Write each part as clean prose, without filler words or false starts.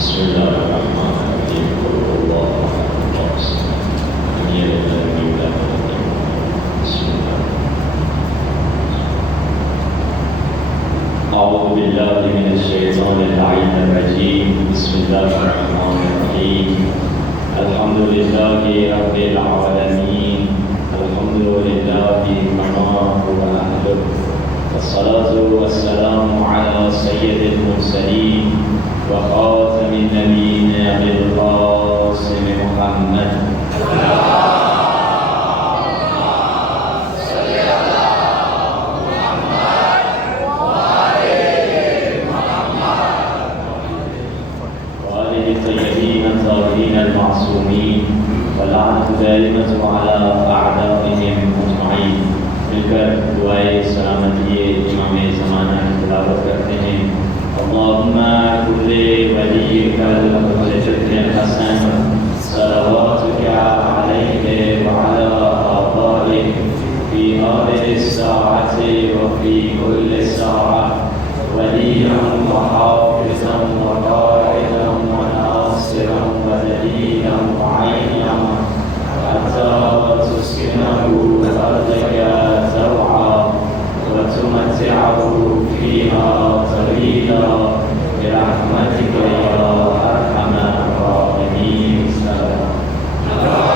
بسم الله الرحمن الرحيم قل هو الله احد الله الصمد لم يلد ولم يولد ولم يكن له بسم الله. أعوذ بالله من الشيطان اللعين الرجيم. بسم الله الرحمن الرحيم. الحمد لله رب العالمين. الحمد لله كما هو أهله. والصلاة والسلام على سيد المرسلين وخاتم النبيين أبي القاسم محمد. وآله الطيبين الطاهرين المعصومين واللعنة دائمة على أعدائهم أجمعين. مل کر دعائے سلامتی امام زمانہ کی تلاوت کرتے ہیں. اللهم كل وليك الحجة الحسن صلواتك عليه وعلى آبائه في هذه الساعة وفي كل ساعة وليا وحافظا وقائدا وناصرا ودليلا وعينا حتى تسكنه أرضك زرعا وتمتعه فيها طويلا برحمتك يا أرحم الراحمين. اللهم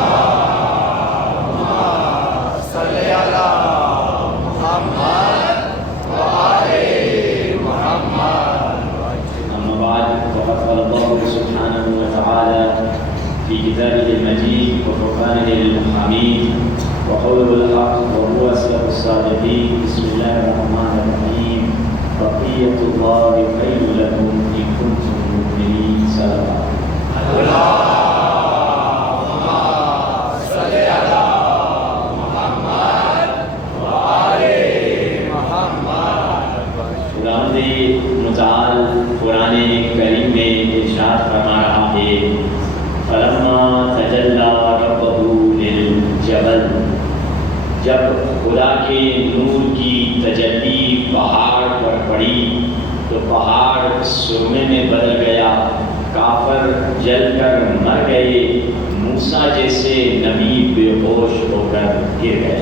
صل على محمد وآل محمد. أما بعد فقد قال الله سبحانه وتعالى في كتابه المجيد وفرقانه الحميد وقوله الحق وهو أصدق الصادقين. بسم الله الرحمن الرحيم. بقية الله خير لكم إن كنتم مؤمنين. صدق اللهم صل على محمد وآل محمد. خداوند متعال قرآن کریم میں ارشاد فرما رہا ہے فلما تجلی ربہ للجبل. جب خدا کے نور کی تجلی پہاڑ پر پڑی تو پہاڑ سرمے میں بدل گیا. کافر جل کر مر گئے. موسیٰ جیسے نبی بے ہوش ہو کر گر گئے.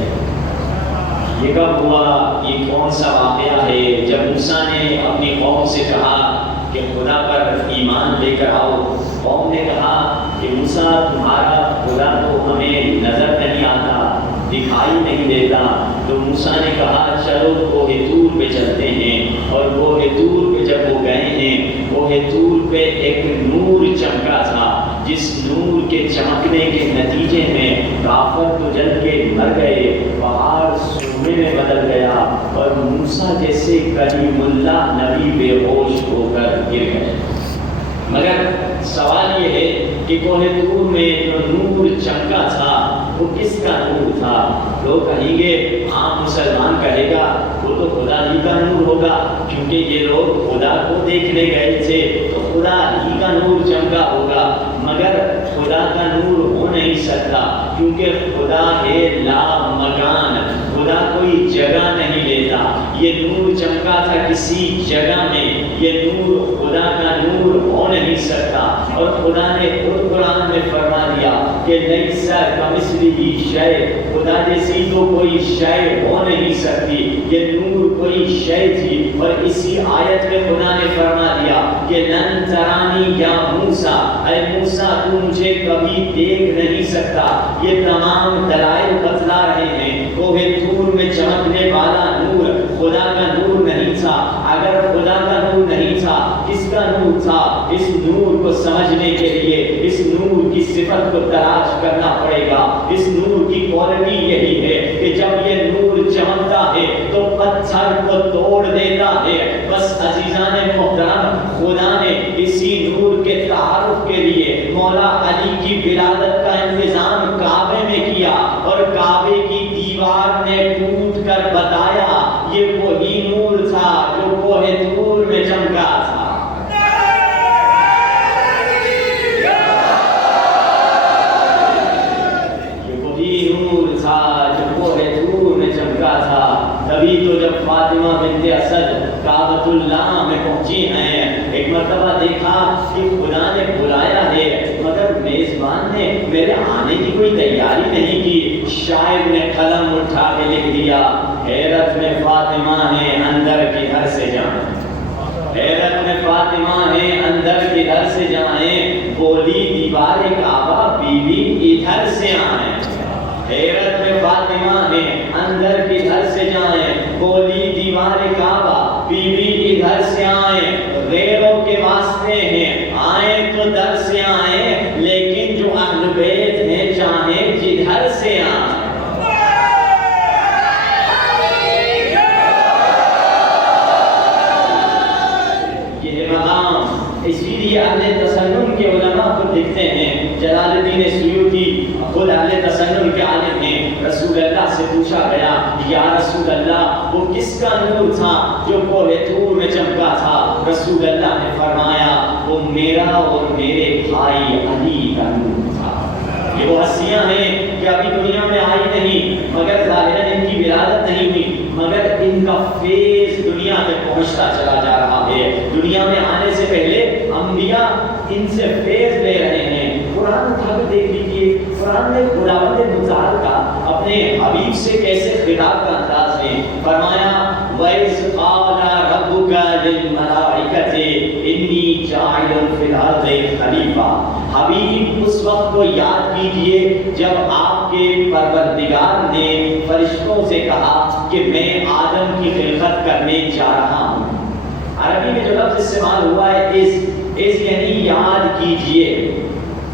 یہ کب ہوا؟ یہ کون سا واقعہ ہے جب موسیٰ نے اپنی قوم سے کہا کہ خدا پر ایمان لے کر آؤ؟ قوم نے کہا کہ موسیٰ تمہارا خدا تو ہمیں نظر نہیں آتا، دکھائی نہیں دیتا. تو موسیٰ نے کہا چلو کوہ طور پہ چلتے ہیں. اور کوہ طور پہ جب وہ گئے ہیں کوہ طور پہ ایک نور چمکا تھا جس نور کے چمکنے کے نتیجے میں کافر تو جل کے مر گئے، پہاڑ سونے میں بدل گیا اور موسیٰ جیسے کلیم اللہ نبی بے ہوش ہو کر گر گئے. مگر سوال یہ ہے کہ کوہ طور میں جو نور چمکا تھا وہ کس کا نور تھا؟ لوگ کہیں گے عام مسلمان کہے گا وہ تو خدا ہی کا نور ہوگا، کیونکہ یہ لوگ خدا کو دیکھنے گئے تھے تو خدا ہی کا نور چمکا ہوگا. مگر خدا کا نور ہو نہیں سکتا، کیونکہ خدا ہے لا مکان. خدا کوئی جگہ نہیں لیتا. یہ نور چمکا تھا کسی جگہ میں. یہ نور خدا کا نور ہو نہیں سکتا. اور خدا نے خود قرآن میں فرما دیا کہ لیس کمثلہ شیء، خدا جیسی تو کوئی شے ہو نہیں سکتی. یہ نور کوئی شے تھی. اور اسی آیت میں خدا نے فرما دیا کہ لن ترانی یا موسیٰ، اے موسیٰ تو مجھے کبھی دیکھ نہیں سکتا. یہ تمام دلائل بتلا رہے ہیں کوہ طور میں چمکنے والا نور خدا کا نور نہیں تھا. اگر خدا کا نور نہیں تھا کس کا نور تھا؟ اس نور کو سمجھنے کے لیے اس نور کی صفت کو تلاش کرنا پڑے گا. اس نور کی کوالٹی یہی ہے کہ جب یہ نور چمکتا ہے تو پتھر کو توڑ دیتا ہے. بس عزیزان محترم، خدا نے اسی نور کے تعارف کے لیے مولا علی کی ولادت کا انتظام کعبے میں کیا اور کعبے کی دیوار نے ٹوٹ کر بتایا یہ وہی نور تھا جو کوہ طور میں چمکا تھا. یہ وہی نور تھا جو کوہ طور میں چمکا تھا. تبھی تو جب فاطمہ بنت اسد کعبۃ اللہ میں پہنچی ہیں ایک مرتبہ دیکھا کہ خدا نے بلایا ہے مگر میزبان نے میرے آنے کی کوئی تیاری نہیں کی. شاعر نے قلم اٹھا کے لکھ دیا حیرت میں فاطمہ ہے اندر کی گھر سے جائیں. حیرت میں فاطمہ ہے اندر کی گھر سے جائیں. بولی دیوار کعبہ بی بی ادھر سے آئیں. حیرت میں فاطمہ ہے اندر کی گھر سے جائیں. بولی دیوار کعبہ بی بی ادھر سے آئیں. غیروں کے واسطے ہیں آئیں تو در سے آئیں لیکن جو اہل بیت ہیں چاہیں جدھر سے آئیں. اسی لیے اہل تسنن کے علماء خود لکھتے ہیں. جلال الدین سیوطی خود اہل تسنن کے عالم ہیں. رسول اللہ سے پوچھا گیا یا رسول اللہ وہ کس کا نور تھا جو کوہ طور میں چمکا تھا؟ رسول اللہ نے فرمایا وہ میرا اور میرے بھائی علی کا نور تھا. یہ وہ ہستیاں ہیں کہ ابھی دنیا میں آئی نہیں مگر ظاہراً ان کی ولادت نہیں ہوئی مگر ان کا فیض دنیا تک پہنچتا چلا جا رہا ہے. دنیا میں آنے سے پہلے انبیاء ان سے فیض لے رہے ہیں. قرآن اٹھا کے دیکھ لیجیے قرآن میں خداوند متعال کا اپنے حبیب سے کیسے خطاب کا انداز ہے. فرمایا وَإِذْ قَالَ رَبُّكَ لِلْمَلَائِكَةِ إِنِّي جَاعِلٌ فِي الْأَرْضِ خَلِيفَةً. حبیب اس وقت کو یاد کیجئے جب آپ کے پروردگار نے فرشتوں سے کہا کہ میں آدم کی خلقت کرنے جا رہا ہوں. عربی میں جو لفظ استعمال ہوا ہے اس یعنی یاد کیجئے.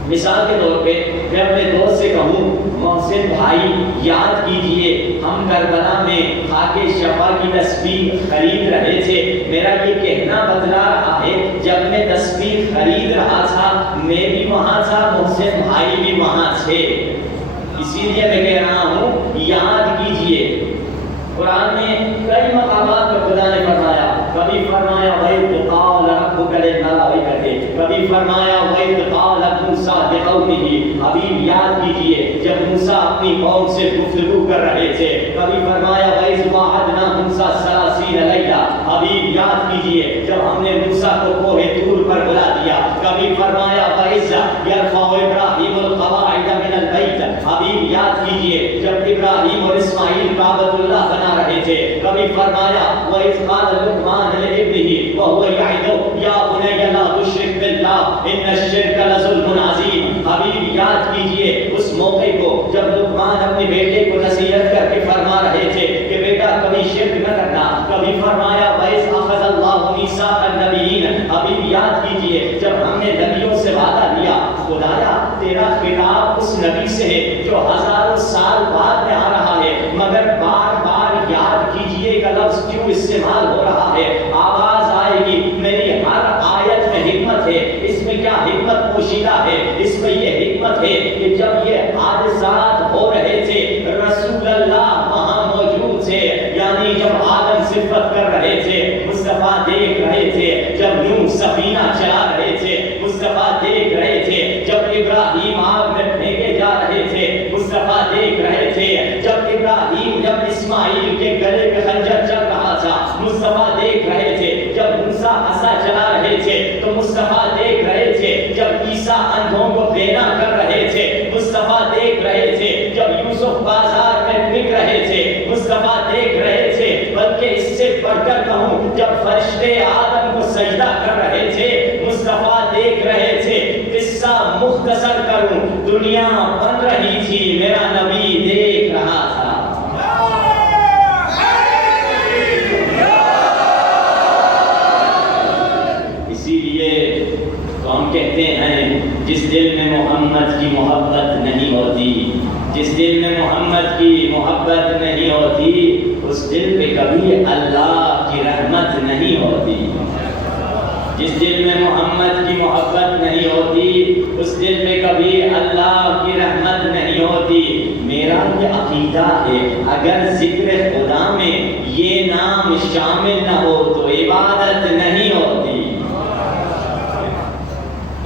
مثال کے طور پہ میں اپنے دوست سے کہوں محسن بھائی یاد کیجئے ہم کربلا میں خاک شفا کی تسبیح خرید رہے تھے. میرا یہ کہنا بتلا رہا ہے جب میں تسبیح خرید رہا تھا میں بھی وہاں تھا محسن بھائی بھی وہاں تھے. اسی لیے میں کہہ رہا ہوں یاد کیجئے. قرآن میں کئی مقامات پر خدا نے فرمایا. کبھی فرمایا وَإِذْ قَالَ رَبُّكَ لِلْمَلَائِكَةِ. کبھی فرمایا وَإِذْ قَالَ مُوسَىٰ لِقَوْمِهِ. حبیب یاد کیجئے جب موسیٰ اپنی قوم سے گفتگو کر رہے تھے. کبھی فرمایا وَإِذْ وَعَدْنَا مُوسَىٰ 30 لَيْلَةً. حبیب یاد کیجئے جب ہم نے موسیٰ کو کوہ طور پر بلا دیا. کبھی فرمایا وَإِذْ يَرْفَعُ إِبْرَاهِيمُ الْقَوَاعِدَ مِنَ الْبَيْتِ. حبیب یاد کیجئے جب ابراہیم اور اسماعیل کعبۃ اللہ بنا رہے تھے. کبھی فرمایا وَإِذْ قَالَ لُقْمَانُ لِابْنِهِ وَهُوَ يَعِظُهُ يَا بُنَيَّ لَا تُشْرِكْ بِاللَّهِ إِنَّ الشِّرْكَ لَظُلْمٌ عَظِيمٌ. حبیب یاد کیجئے اس موقع کو جب لقمان اپنے بیٹے کو نصیحت کر کے فرما رہے تھے کہ بیٹا کبھی شرک نہ کرنا. کبھی فرمایا وَإِذْ أَخَذَ اللَّهُ مِيثَاقَ النَّبِيِّينَ. حبیب یاد کیجئے جب ہم نے نبیوں سے وعدہ لیا خدایا تیرا خطاب اس نبی سے ہے جو ہزاروں سال بعد میں آ رہا ہے مگر بار بار یاد کیجئے کا لفظ کیوں استعمال ہو رہا ہے. آواز آئے گی میری ہر آیت میں حکمت ہے. اس میں کیا حکمت پوشیدہ ہے؟ اس میں یہ حکمت ہے کہ جب یہ حادثات ہو رہے تھے رسول اللہ وہاں موجود تھے. یعنی جب آدم صفت کر رہے تھے مصطفیٰ دیکھ رہے تھے. جب نوح سفینہ چلا رہے تھے مصطفیٰ دیکھ رہے تھے. جب ابراہیم آگ میں پھینکے جا رہے تھے مصطفیٰ دیکھ رہے تھے. جب اسماعیل کے گلے پہ خنجر چل رہا تھا مصطفیٰ دیکھ رہے تھے. جب موسیٰ عصا چلا رہے تھے تو مصطفیٰ دیکھ رہے تھے. جب عیسیٰ اندھوں کو بینا کر رہے تھے مصطفیٰ دیکھ رہے تھے. جب یوسف بازار میں بک رہے تھے مصطفیٰ دیکھ رہے تھے. بلکہ اس سے بڑھ کر کہوں جب فرشتے آدم کو سجدہ کر رہے تھے مصطفیٰ دیکھ رہے تھے. قصہ مختصر کروں دنیا بن رہی تھی میرا نبی دیکھ رہا تھا. اسی لیے تو ہم کہتے ہیں جس دل میں محمد کی محبت نہیں ہوتی جس دل میں محمد کی محبت نہیں ہوتی اس دل پہ کبھی اللہ کی رحمت نہیں ہوتی. جس دل میں محمد کی محبت نہیں ہوتی اس دل پہ کبھی اللہ کی رحمت نہیں ہوتی. میرا یہ عقیدہ ہے اگر ذکر خدا میں یہ نام شامل نہ ہو تو عبادت نہیں ہوتی.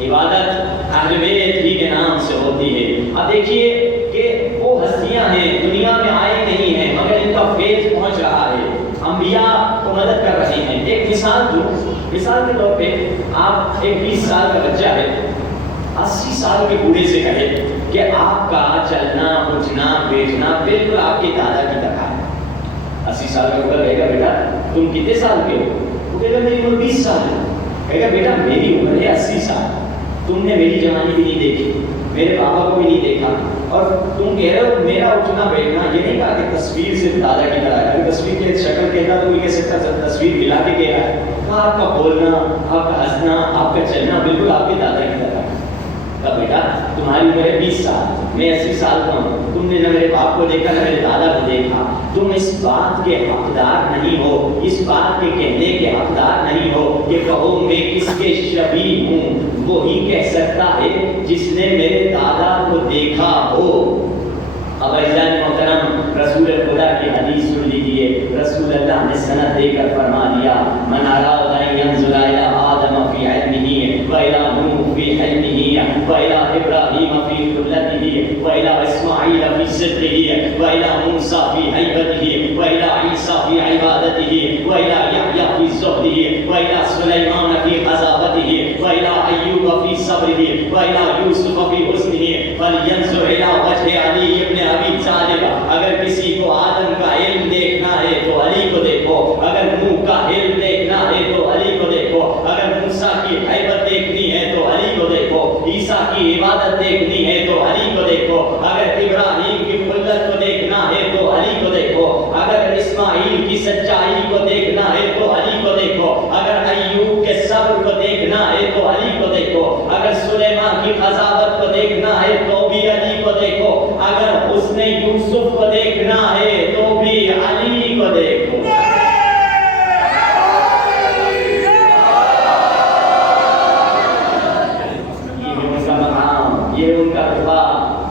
عبادت اہل بیت ہی کے نام سے ہوتی ہے. اب دیکھیے کہ وہ ہستیاں ہیں دنیا میں آئی نہیں ہیں مگر ان کا فیض پہنچ رہا ہے. انبیاء کو مدد کر رہے ہیں. ایک مثال دوں مثال کے طور پہ آپ ایک 20 سال کا بچہ ہے 80 سال کے بوڑھے سے کہے کہ آپ کا چلنا اٹھنا بیٹھنا بالکل آپ کے دادا کی طرح ہے. 80 سال کا بوڑھا کہے گا بیٹا تم کتنے سال کے ہو؟ وہ کہے گا میری عمر 20 سال ہے. کہے گا بیٹا میری عمر ہے 80 سال, تم نے میری جوانی بھی نہیں دیکھی, میرے پاپا کو بھی نہیں دیکھا, اور تم کہہ رہے ہو میرا اٹھنا بیٹھنا. یہ نہیں کہا کہ تصویر صرف دادا کی طرح ہے, تصویر کی شکل کہتا تو یہ کہہ سکتا تصویر ملا کے کہہ رہا ہے. کہا آپ کا بولنا, آپ کا ہنسنا, آپ کا چلنا بالکل آپ کے دادا کی طرح ہے. کہا بیٹا تمہاری عمر ہے 20 سال, میں 80 سال کا ہوں, تم نے نہ میرے باپ کو دیکھا نہ میرے دادا کو دیکھا, تم اس بات کے حقدار نہیں ہو, اس بات کے کہنے کے حقدار نہیں ہو کہ کہو میں کس کے شبیہ ہوں. وہی کہہ سکتا ہے جس نے میرے دادا کو دیکھا ہو. اب عزیزان محترم رسول خدا کی حدیث سن لیجیے. رسول اللہ نے سند دے کر فرما دیا من اراد ان ينظر الى آدم في علمه والى نوح في حلمه والى ابراهيم في خلته والى اسماعيل في صدقه والى موسى في هيبته والى عيسى في عبادته والى يحيى في زهده والى سليمان في قذافته والى ايوب في صبره والى يوسف في حسنه فلينظر الى وجه علي بن ابی طالب. اگر کسی کو آدم کا علم دیکھنا ہے تو علی کو دیکھو, اگر نوح کا علم دیکھنا ہے تو علی کو دیکھو, اگر موسیٰ کی ہیبت دیکھنی ہے تو علی کو دیکھو, عیسیٰ کی عبادت دیکھنی ہے تو علی کو دیکھو, اگر ابراہیم کی خلت کو دیکھنا ہے تو علی کو دیکھو, اگر اسماعیل کی سچائی کو دیکھنا ہے تو علی کو دیکھو, اگر ایوب کے صبر کو دیکھنا ہے تو علی کو دیکھو, اگر سلیمان کی قذافت کو دیکھنا ہے تو بھی علی کو دیکھو, اگر اس نے یوسف کو دیکھنا ہے تو بھی علی کو دیکھو. یہ ہے ان کا مقام, یہ ان کا رتبہ.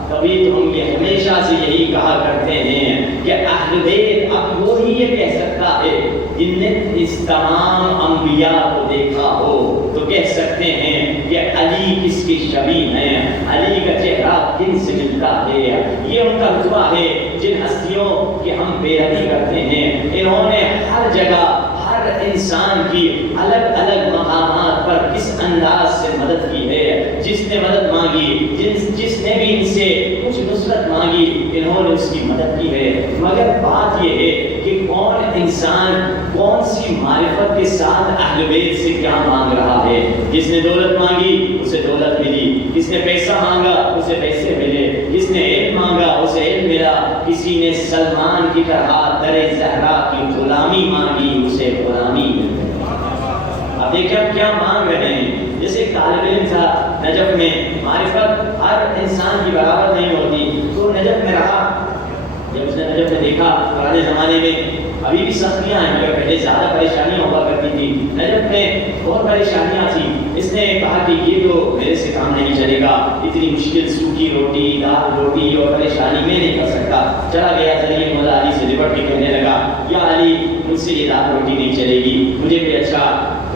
تبھی تو ہم یہ ہمیشہ سے یہی کہا کرتے ہیں کہ اہل بیت اب وہی یہ کہہ سکتا ہے جن نے اس تمام انبیاء کو دیکھا ہو تو کہہ سکتے ہیں کہ علی کس کی شبیہ ہیں, علی کا چہرہ کن سے ملتا ہے. یہ ان کا رتبہ ہے جن ہستیوں کی ہم بے ادبی کرتے ہیں. انہوں نے ہر جگہ ہر انسان کی الگ الگ مقامات پر کس انداز سے مدد کی ہے. جس نے مدد مانگی, جس نے بھی ان سے کچھ نصرت مانگی, انہوں نے اس کی مدد کی ہے. مگر بات یہ ہے کہ کون انسان کون سی معرفت کے ساتھ اہل بیت سے کیا مانگ رہا ہے. جس نے دولت مانگی اسے دولت ملی, جس نے پیسہ مانگا اسے پیسے ملے, جس نے علم مانگا اسے علم ملا, کسی نے سلمان کی طرح در زہرا کی غلامی مانگی اسے غلامی ملی. اب دیکھیں ہم کیا مانگ رہے ہیں. جیسے ایک طالب علم تھا نجف میں, معرفت ہر انسان کی برابر نہیں ہوتی, تو نجف میں رہا. جب اس نے نجف میں دیکھا پرانے زمانے میں ابھی بھی سختیاں ہیں مگر پہلے زیادہ پریشانیاں ہوا کرتی تھی. نجف میں بہت پریشانیاں تھیں. اس نے کہا کہ یہ تو میرے سے کام نہیں چلے گا, اتنی مشکل سوکھی روٹی دال روٹی اور پریشانی میں نہیں کر سکتا. چلا گیا ذریعہ مولا علی سے لپٹ کے کہنے لگا یا علی مجھ سے یہ دال روٹی نہیں چلے گی, مجھے بھی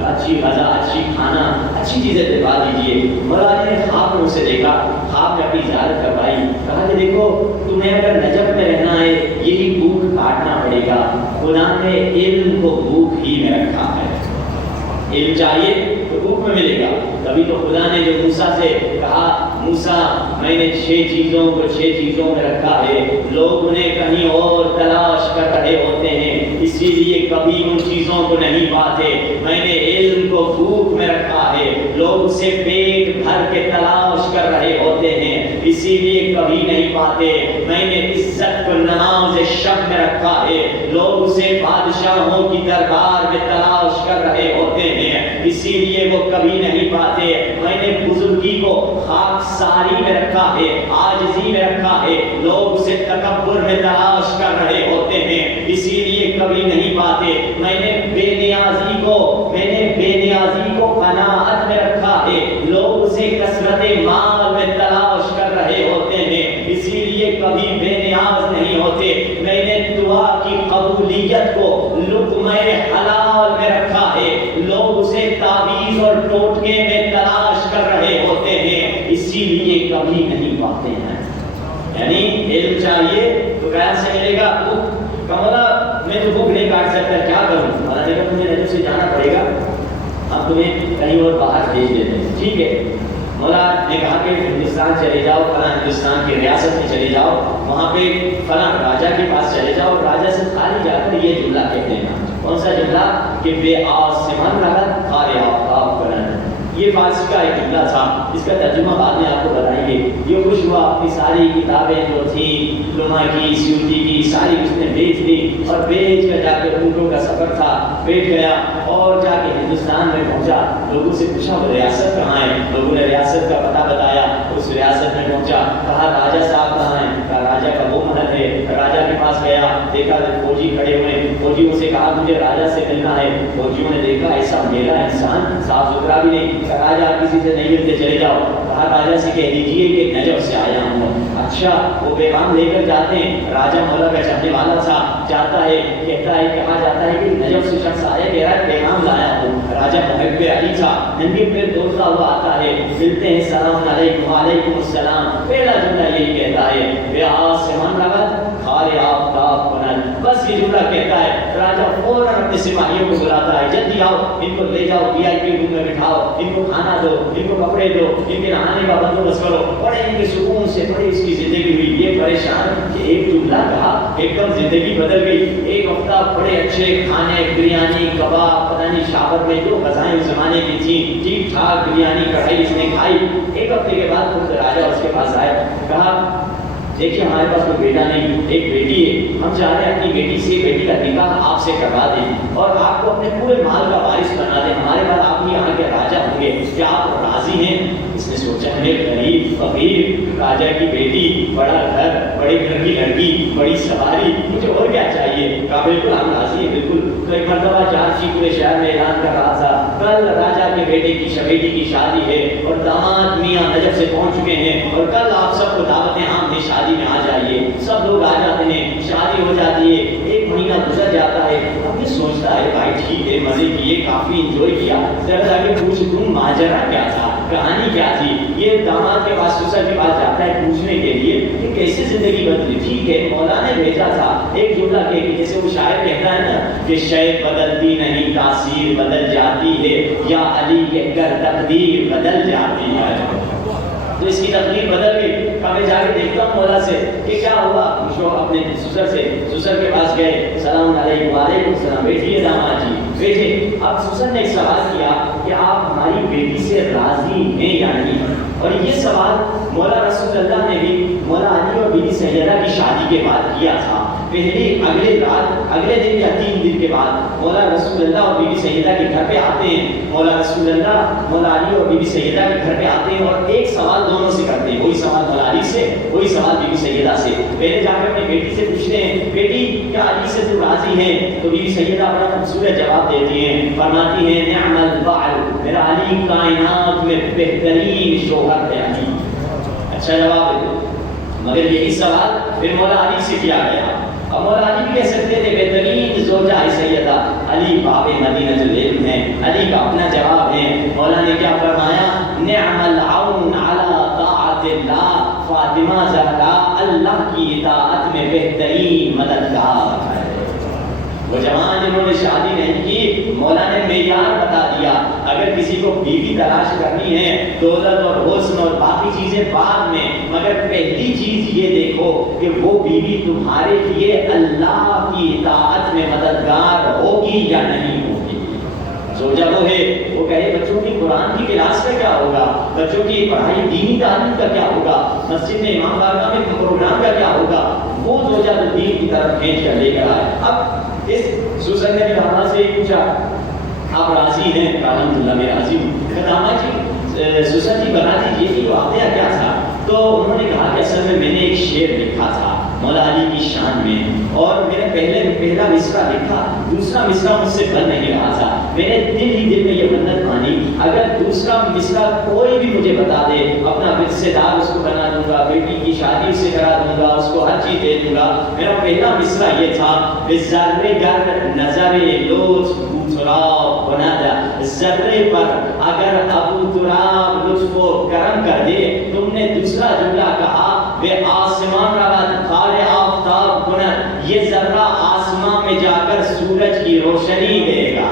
اچھی غذا اچھی کھانا اچھی چیزیں دلوا دیجیے. مولا علی نے خواب میں اسے دیکھا, خواب میں اپنی زیارت کروائی, کہا کہ دیکھو تمہیں اگر نجف میں رہنا ہے یہی بھوک کاٹنا پڑے گا. خدا نے علم کو بھوک ہی میں رکھا ہے. علم چاہیے تو بھوک میں ملے گا. تبھی تو خدا نے جو موسیٰ سے کہا موسیٰ میں نے 6 چیزوں کو 6 چیزوں میں رکھا ہے, لوگ انہیں کہیں اور تلاش کر رہے ہوتے ہیں اسی لیے کبھی ان چیزوں کو نہیں پاتے. میں نے علم کو بھوک میں رکھا ہے, لوگ اسے پیٹ بھر کے تلاش کر رہے ہوتے ہیں اسی لیے کبھی نہیں پاتے. میں نے عزت کو نماز شب میں رکھا ہے, لوگ اسے بادشاہوں کی دربار میں تلاش کر رہے ہوتے ہیں اسی لیے وہ کبھی نہیں پاتے. میں نے بزرگی کو خاکساری میں رکھا ہے, عاجزی میں رکھا ہے, لوگ اسے تکبر میں تلاش کر رہے ہوتے ہیں اسی لیے کبھی نہیں پاتے. میں نے بے نیازی کو قناعت میں رکھا ہے, لوگ اسے کثرت مال میں تلاش کر رہے ہوتے ہیں اسی لیے کبھی بے نیاز نہیں ہوتے. میں نے دعا کی قبولیت کو لقمہ حلال میں رکھا ہے, لوگ اسے تعویذ اور ٹوٹکے میں تلاش کر رہے ہوتے ہیں اسی لیے کبھی نہیں پاتے ہیں. یعنی علم چاہیے تو کہاں سے ملے گا؟ مولا میں تو بھوک نہیں کاٹ سکتا, کیا کروں؟ مولا نے کہا تمہیں نجف سے جانا پڑے گا. ہم تمہیں کہیں اور باہر بھیج دیتے ہیں، ٹھیک ہے۔ مولا نے کہا کہ ہندوستان چلے جاؤ، فلاں ہندوستان کی ریاست میں چلے جاؤ، وہاں پہ فلاں راجا کے پاس چلے جاؤ، راجا سے خالی جا کر یہ جملہ کہتے ہیں۔ کون سا جملہ؟ کہ بے آسمان رہت خار آفتاب کرن۔ یہ فارسی کا ایک جملہ تھا، اس کا ترجمہ بعد میں آپ کو بتائیں گے۔ یہ خوش ہوا، اپنی ساری کتابیں جو تھیں علماء کی، سیوطی کی، ساری اس نے بیچ دی، اور بیچ کر جا کے اونٹوں کا سفر تھا، بیٹھ گیا اور جا کے ہندوستان میں پہنچا۔ لوگوں سے پوچھا وہ ریاست کہاں ہے، لوگوں نے ریاست کا پتہ بتایا، اس ریاست میں پہنچا، کہا راجا صاحب کہاں ہیں، کہا راجا کا وہ محل ہے۔ راجا کے پاس گیا، دیکھا فوجی کھڑے ہوئے، فوجیوں سے کہا مجھے راجا سے ملنا ہے۔ فوجیوں نے دیکھا ایسا میرا انسان صاف ستھرا بھی نہیں، راجا کسی سے نہیں ملتے چلے جاؤ۔ کہا راجا سے کہہ دیجیے کہ نجف سے آیا ہوں۔ اچھا، وہ پیغام لے کر جاتے ہیں، راجا مولا کا چاہنے والا تھا، جاتا ہے، کہتا ہے، کہا جاتا ہے کہ نجف سے شخص آیا، کہہ رہا ہے پیغام لایا ہوں۔ راجا محب علی تھا، ننگے پیر دوڑتا ہوا آتا ہے، ملتے ہیں، سلام علیکم، وعلیکم السلام۔ پہلا جملہ یہی کہتا ہے بے آسمان رغد خار آفتاب کنن، بس یہ جملہ کہتا ہے۔ راجا فوراً اپنے سپاہیوں کو بلاتا ہے، جلدی آؤ، ان کو لے جاؤ، وی آئی پی روم میں بٹھاؤ، ان کو کھانا دو، ان کو کپڑے دو، ان کے نہانے کا بندوبست کرو۔ بڑے ان کے سکون سے بڑی اس کی زندگی ہوئی۔ یہ پریشان کہ ایک جملہ کہا ایک دم زندگی بدل گئی۔ ایک ہفتہ بڑے اچھے کھانے، بریانی، کباب، پتہ نہیں شاور میں جو غذائیں اس زمانے کی تھیں، ٹھیک ٹھاک بریانی کڑھائی اس نے کھائی۔ ایک ہفتے کے بعد خود راجا اس کے پاس آئے، کہا دیکھیے ہمارے پاس کوئی بیٹا نہیں، ایک بیٹی ہے، ہم چاہ رہے ہیں اپنی بیٹی سے، بیٹی کا نکاح آپ سے کروا دیں اور آپ کو اپنے پورے مال کا وارث بنا دیں، ہمارے بعد آپ ہی یہاں کے راجا ہوں گے، کیا آپ راضی ہیں؟ اس نے سوچا ہے غریب فقیر راجا کی بیٹی، بڑا گھر، بڑے گھر کی لڑکی، بڑی سواری، مجھے اور کیا چاہیے؟ کہا بالکل ہم راضی ہیں، بالکل۔ تو ایک مرتبہ چارچی پورے شہر میں اعلان کر رہا تھا کل راجا کے بیٹے کی بیٹی کی شادی ہے اور داماد میاں نجف سے پہنچ چکے ہیں اور کل آپ سب کو دعوتیں عام ہے، شادی میں آ جائیے۔ سب لوگ آ جاتے ہیں، شادی ہو جاتی ہے، ایک مہینہ گزر جاتا ہے۔ اب یہ سوچتا ہے بھائی ٹھیک ہے، مزے کیے، کافی انجوائے کیا، ذرا جا کے پوچھ لوں ماجرا کیا تھا، کہانی کیا تھی۔ یہ داماد کے پاس، سسر کے پاس جاتا ہے پوچھنے کے لیے کہ کیسے زندگی بدلی۔ ٹھیک ہے، مولا نے بھیجا تھا ایک جملہ کہ جیسے وہ شاعر کہتا ہے نا کہ شے بدلتی نہیں تاثیر بدل جاتی ہے، یا علی کہہ کر تقدیر بدل جاتی ہے۔ تو اس کی تقدیر بدل گئی۔ میں جا کے دیکھتا ہوں مولا سے کہ کیا ہوا، پوچھو اپنے سسر سے۔ سسر کے پاس گئے، سلام علیکم، وعلیکم السلام، بیٹھیے داماد جی، بیٹھے۔ اب سسر نے ایک سوال کیا کہ آپ ہماری بیٹی سے راضی ہیں یا نہیں؟ اور یہ سوال مولا رسول اللہ نے بھی مولا علی اور بی بی سیدہ کی شادی کے بعد کیا تھا۔ پہلے اگلے رات، اگلے دن یا 3 دن کے بعد مولا رسول اللہ اور بی بی سیدہ کے گھر پہ آتے ہیں۔ مولا رسول اللہ مولا علی اور بی بی سیدہ کے گھر پہ آتے ہیں اور ایک سوال دونوں سے کرتے ہیں، وہی سوال مولا علی سے، وہی سوال بی بی سیدہ سے۔ پہلے جا کے اپنی بیٹی سے پوچھتے ہیں بیٹی کیا علی سے تو راضی ہے؟ تو بی بی سیدہ بڑا خوبصورت جواب دیتی ہیں، فرماتی ہیں نعم البعل، میرا علی کائنات میں بہترین شوہر ہے علی۔ اچھا جواب ہے، مگر یہی سوال پھر مولا علی سے کیا گیا۔ اب مولا علی بھی کہہ سکتے تھے بہترین زوجہ سیدہ، علی باب مدینہ العلم ہے، علی کا اپنا جواب ہے۔ مولا نے کیا فرمایا؟ نعم العون علی طاعت اللہ، فاطمہ زہرا اللہ کی اطاعت میں بہترین مددگار ہے۔ وہ جوان جنہوں نے شادی نہیں کی، مولا نے معیار بتا دیا، اگر کسی کو بیوی تلاش کرنی ہے دولت اور حسن اور باقی چیزیں بعد میں، مگر پہلی چیز یہ دیکھو کہ وہ بیوی تمہارے لیے اللہ کی اطاعت میں مددگار ہوگی یا نہیں ہوگی۔ زوجہ وہ ہے، وہ کہے بچوں کی قرآن کی کلاس کا کیا ہوگا، بچوں کی پڑھائی دینی تعلیم کا کیا ہوگا، مسجد میں امام بارگاہ میں پروگرام کا کیا ہوگا، وہ زوجہ تو دین کی طرف کھینچ کر لے کر آئے۔ اب اس سسر نے داماد سے ہی پوچھا آپ راضی ہیں؟ الحمدللہ میں راضی ہوں۔ داماد جی سسر جی بتا دیجیے کہ واقعہ کیا تھا؟ تو انہوں نے کہا کہ اصل میں نے ایک شعر لکھا تھا مولا علی کی شان میں، اور میں نے پہلا مصرع لکھا، دوسرا مصرع مجھ سے بن نہیں رہا تھا، میں نے دل میں یہ منت مانی اگر دوسرا مصرع کوئی بھی مجھے بتا دے اپنا رشتے دار اس کو بنا دوں گا، بیٹی کی شادی اس سے کرا دوں گا، اس کو ہر چیز دے دوں گا۔ میرا پہلا مصرع یہ تھا ذرے گر نظر لطف تراب بنا دا، ذرے پر اگر ابو تراب لطف و کرم کر دے۔ تم نے دوسرا جملہ کہا بے آسمان رات خار آفتاب کنن، یہ ذرہ آسمان میں جا کر سورج کی روشنی دے گا۔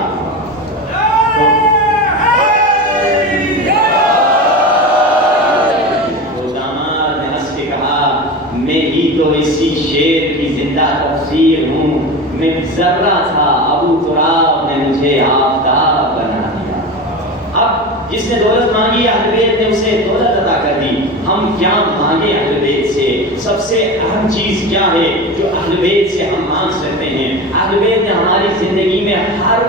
ذرہ تھا ابو تراب نے مجھے آفتاب بنا دیا۔ اب جس نے دولت مانگی اہل بیت نے اسے دولت عطا کر دی۔ ہم کیا مانگے اہل بیت سے؟ سب سے اہم چیز کیا ہے جو اہل بیت سے ہم مانگ سکتے ہیں؟ اہل بیت نے ہماری زندگی میں ہر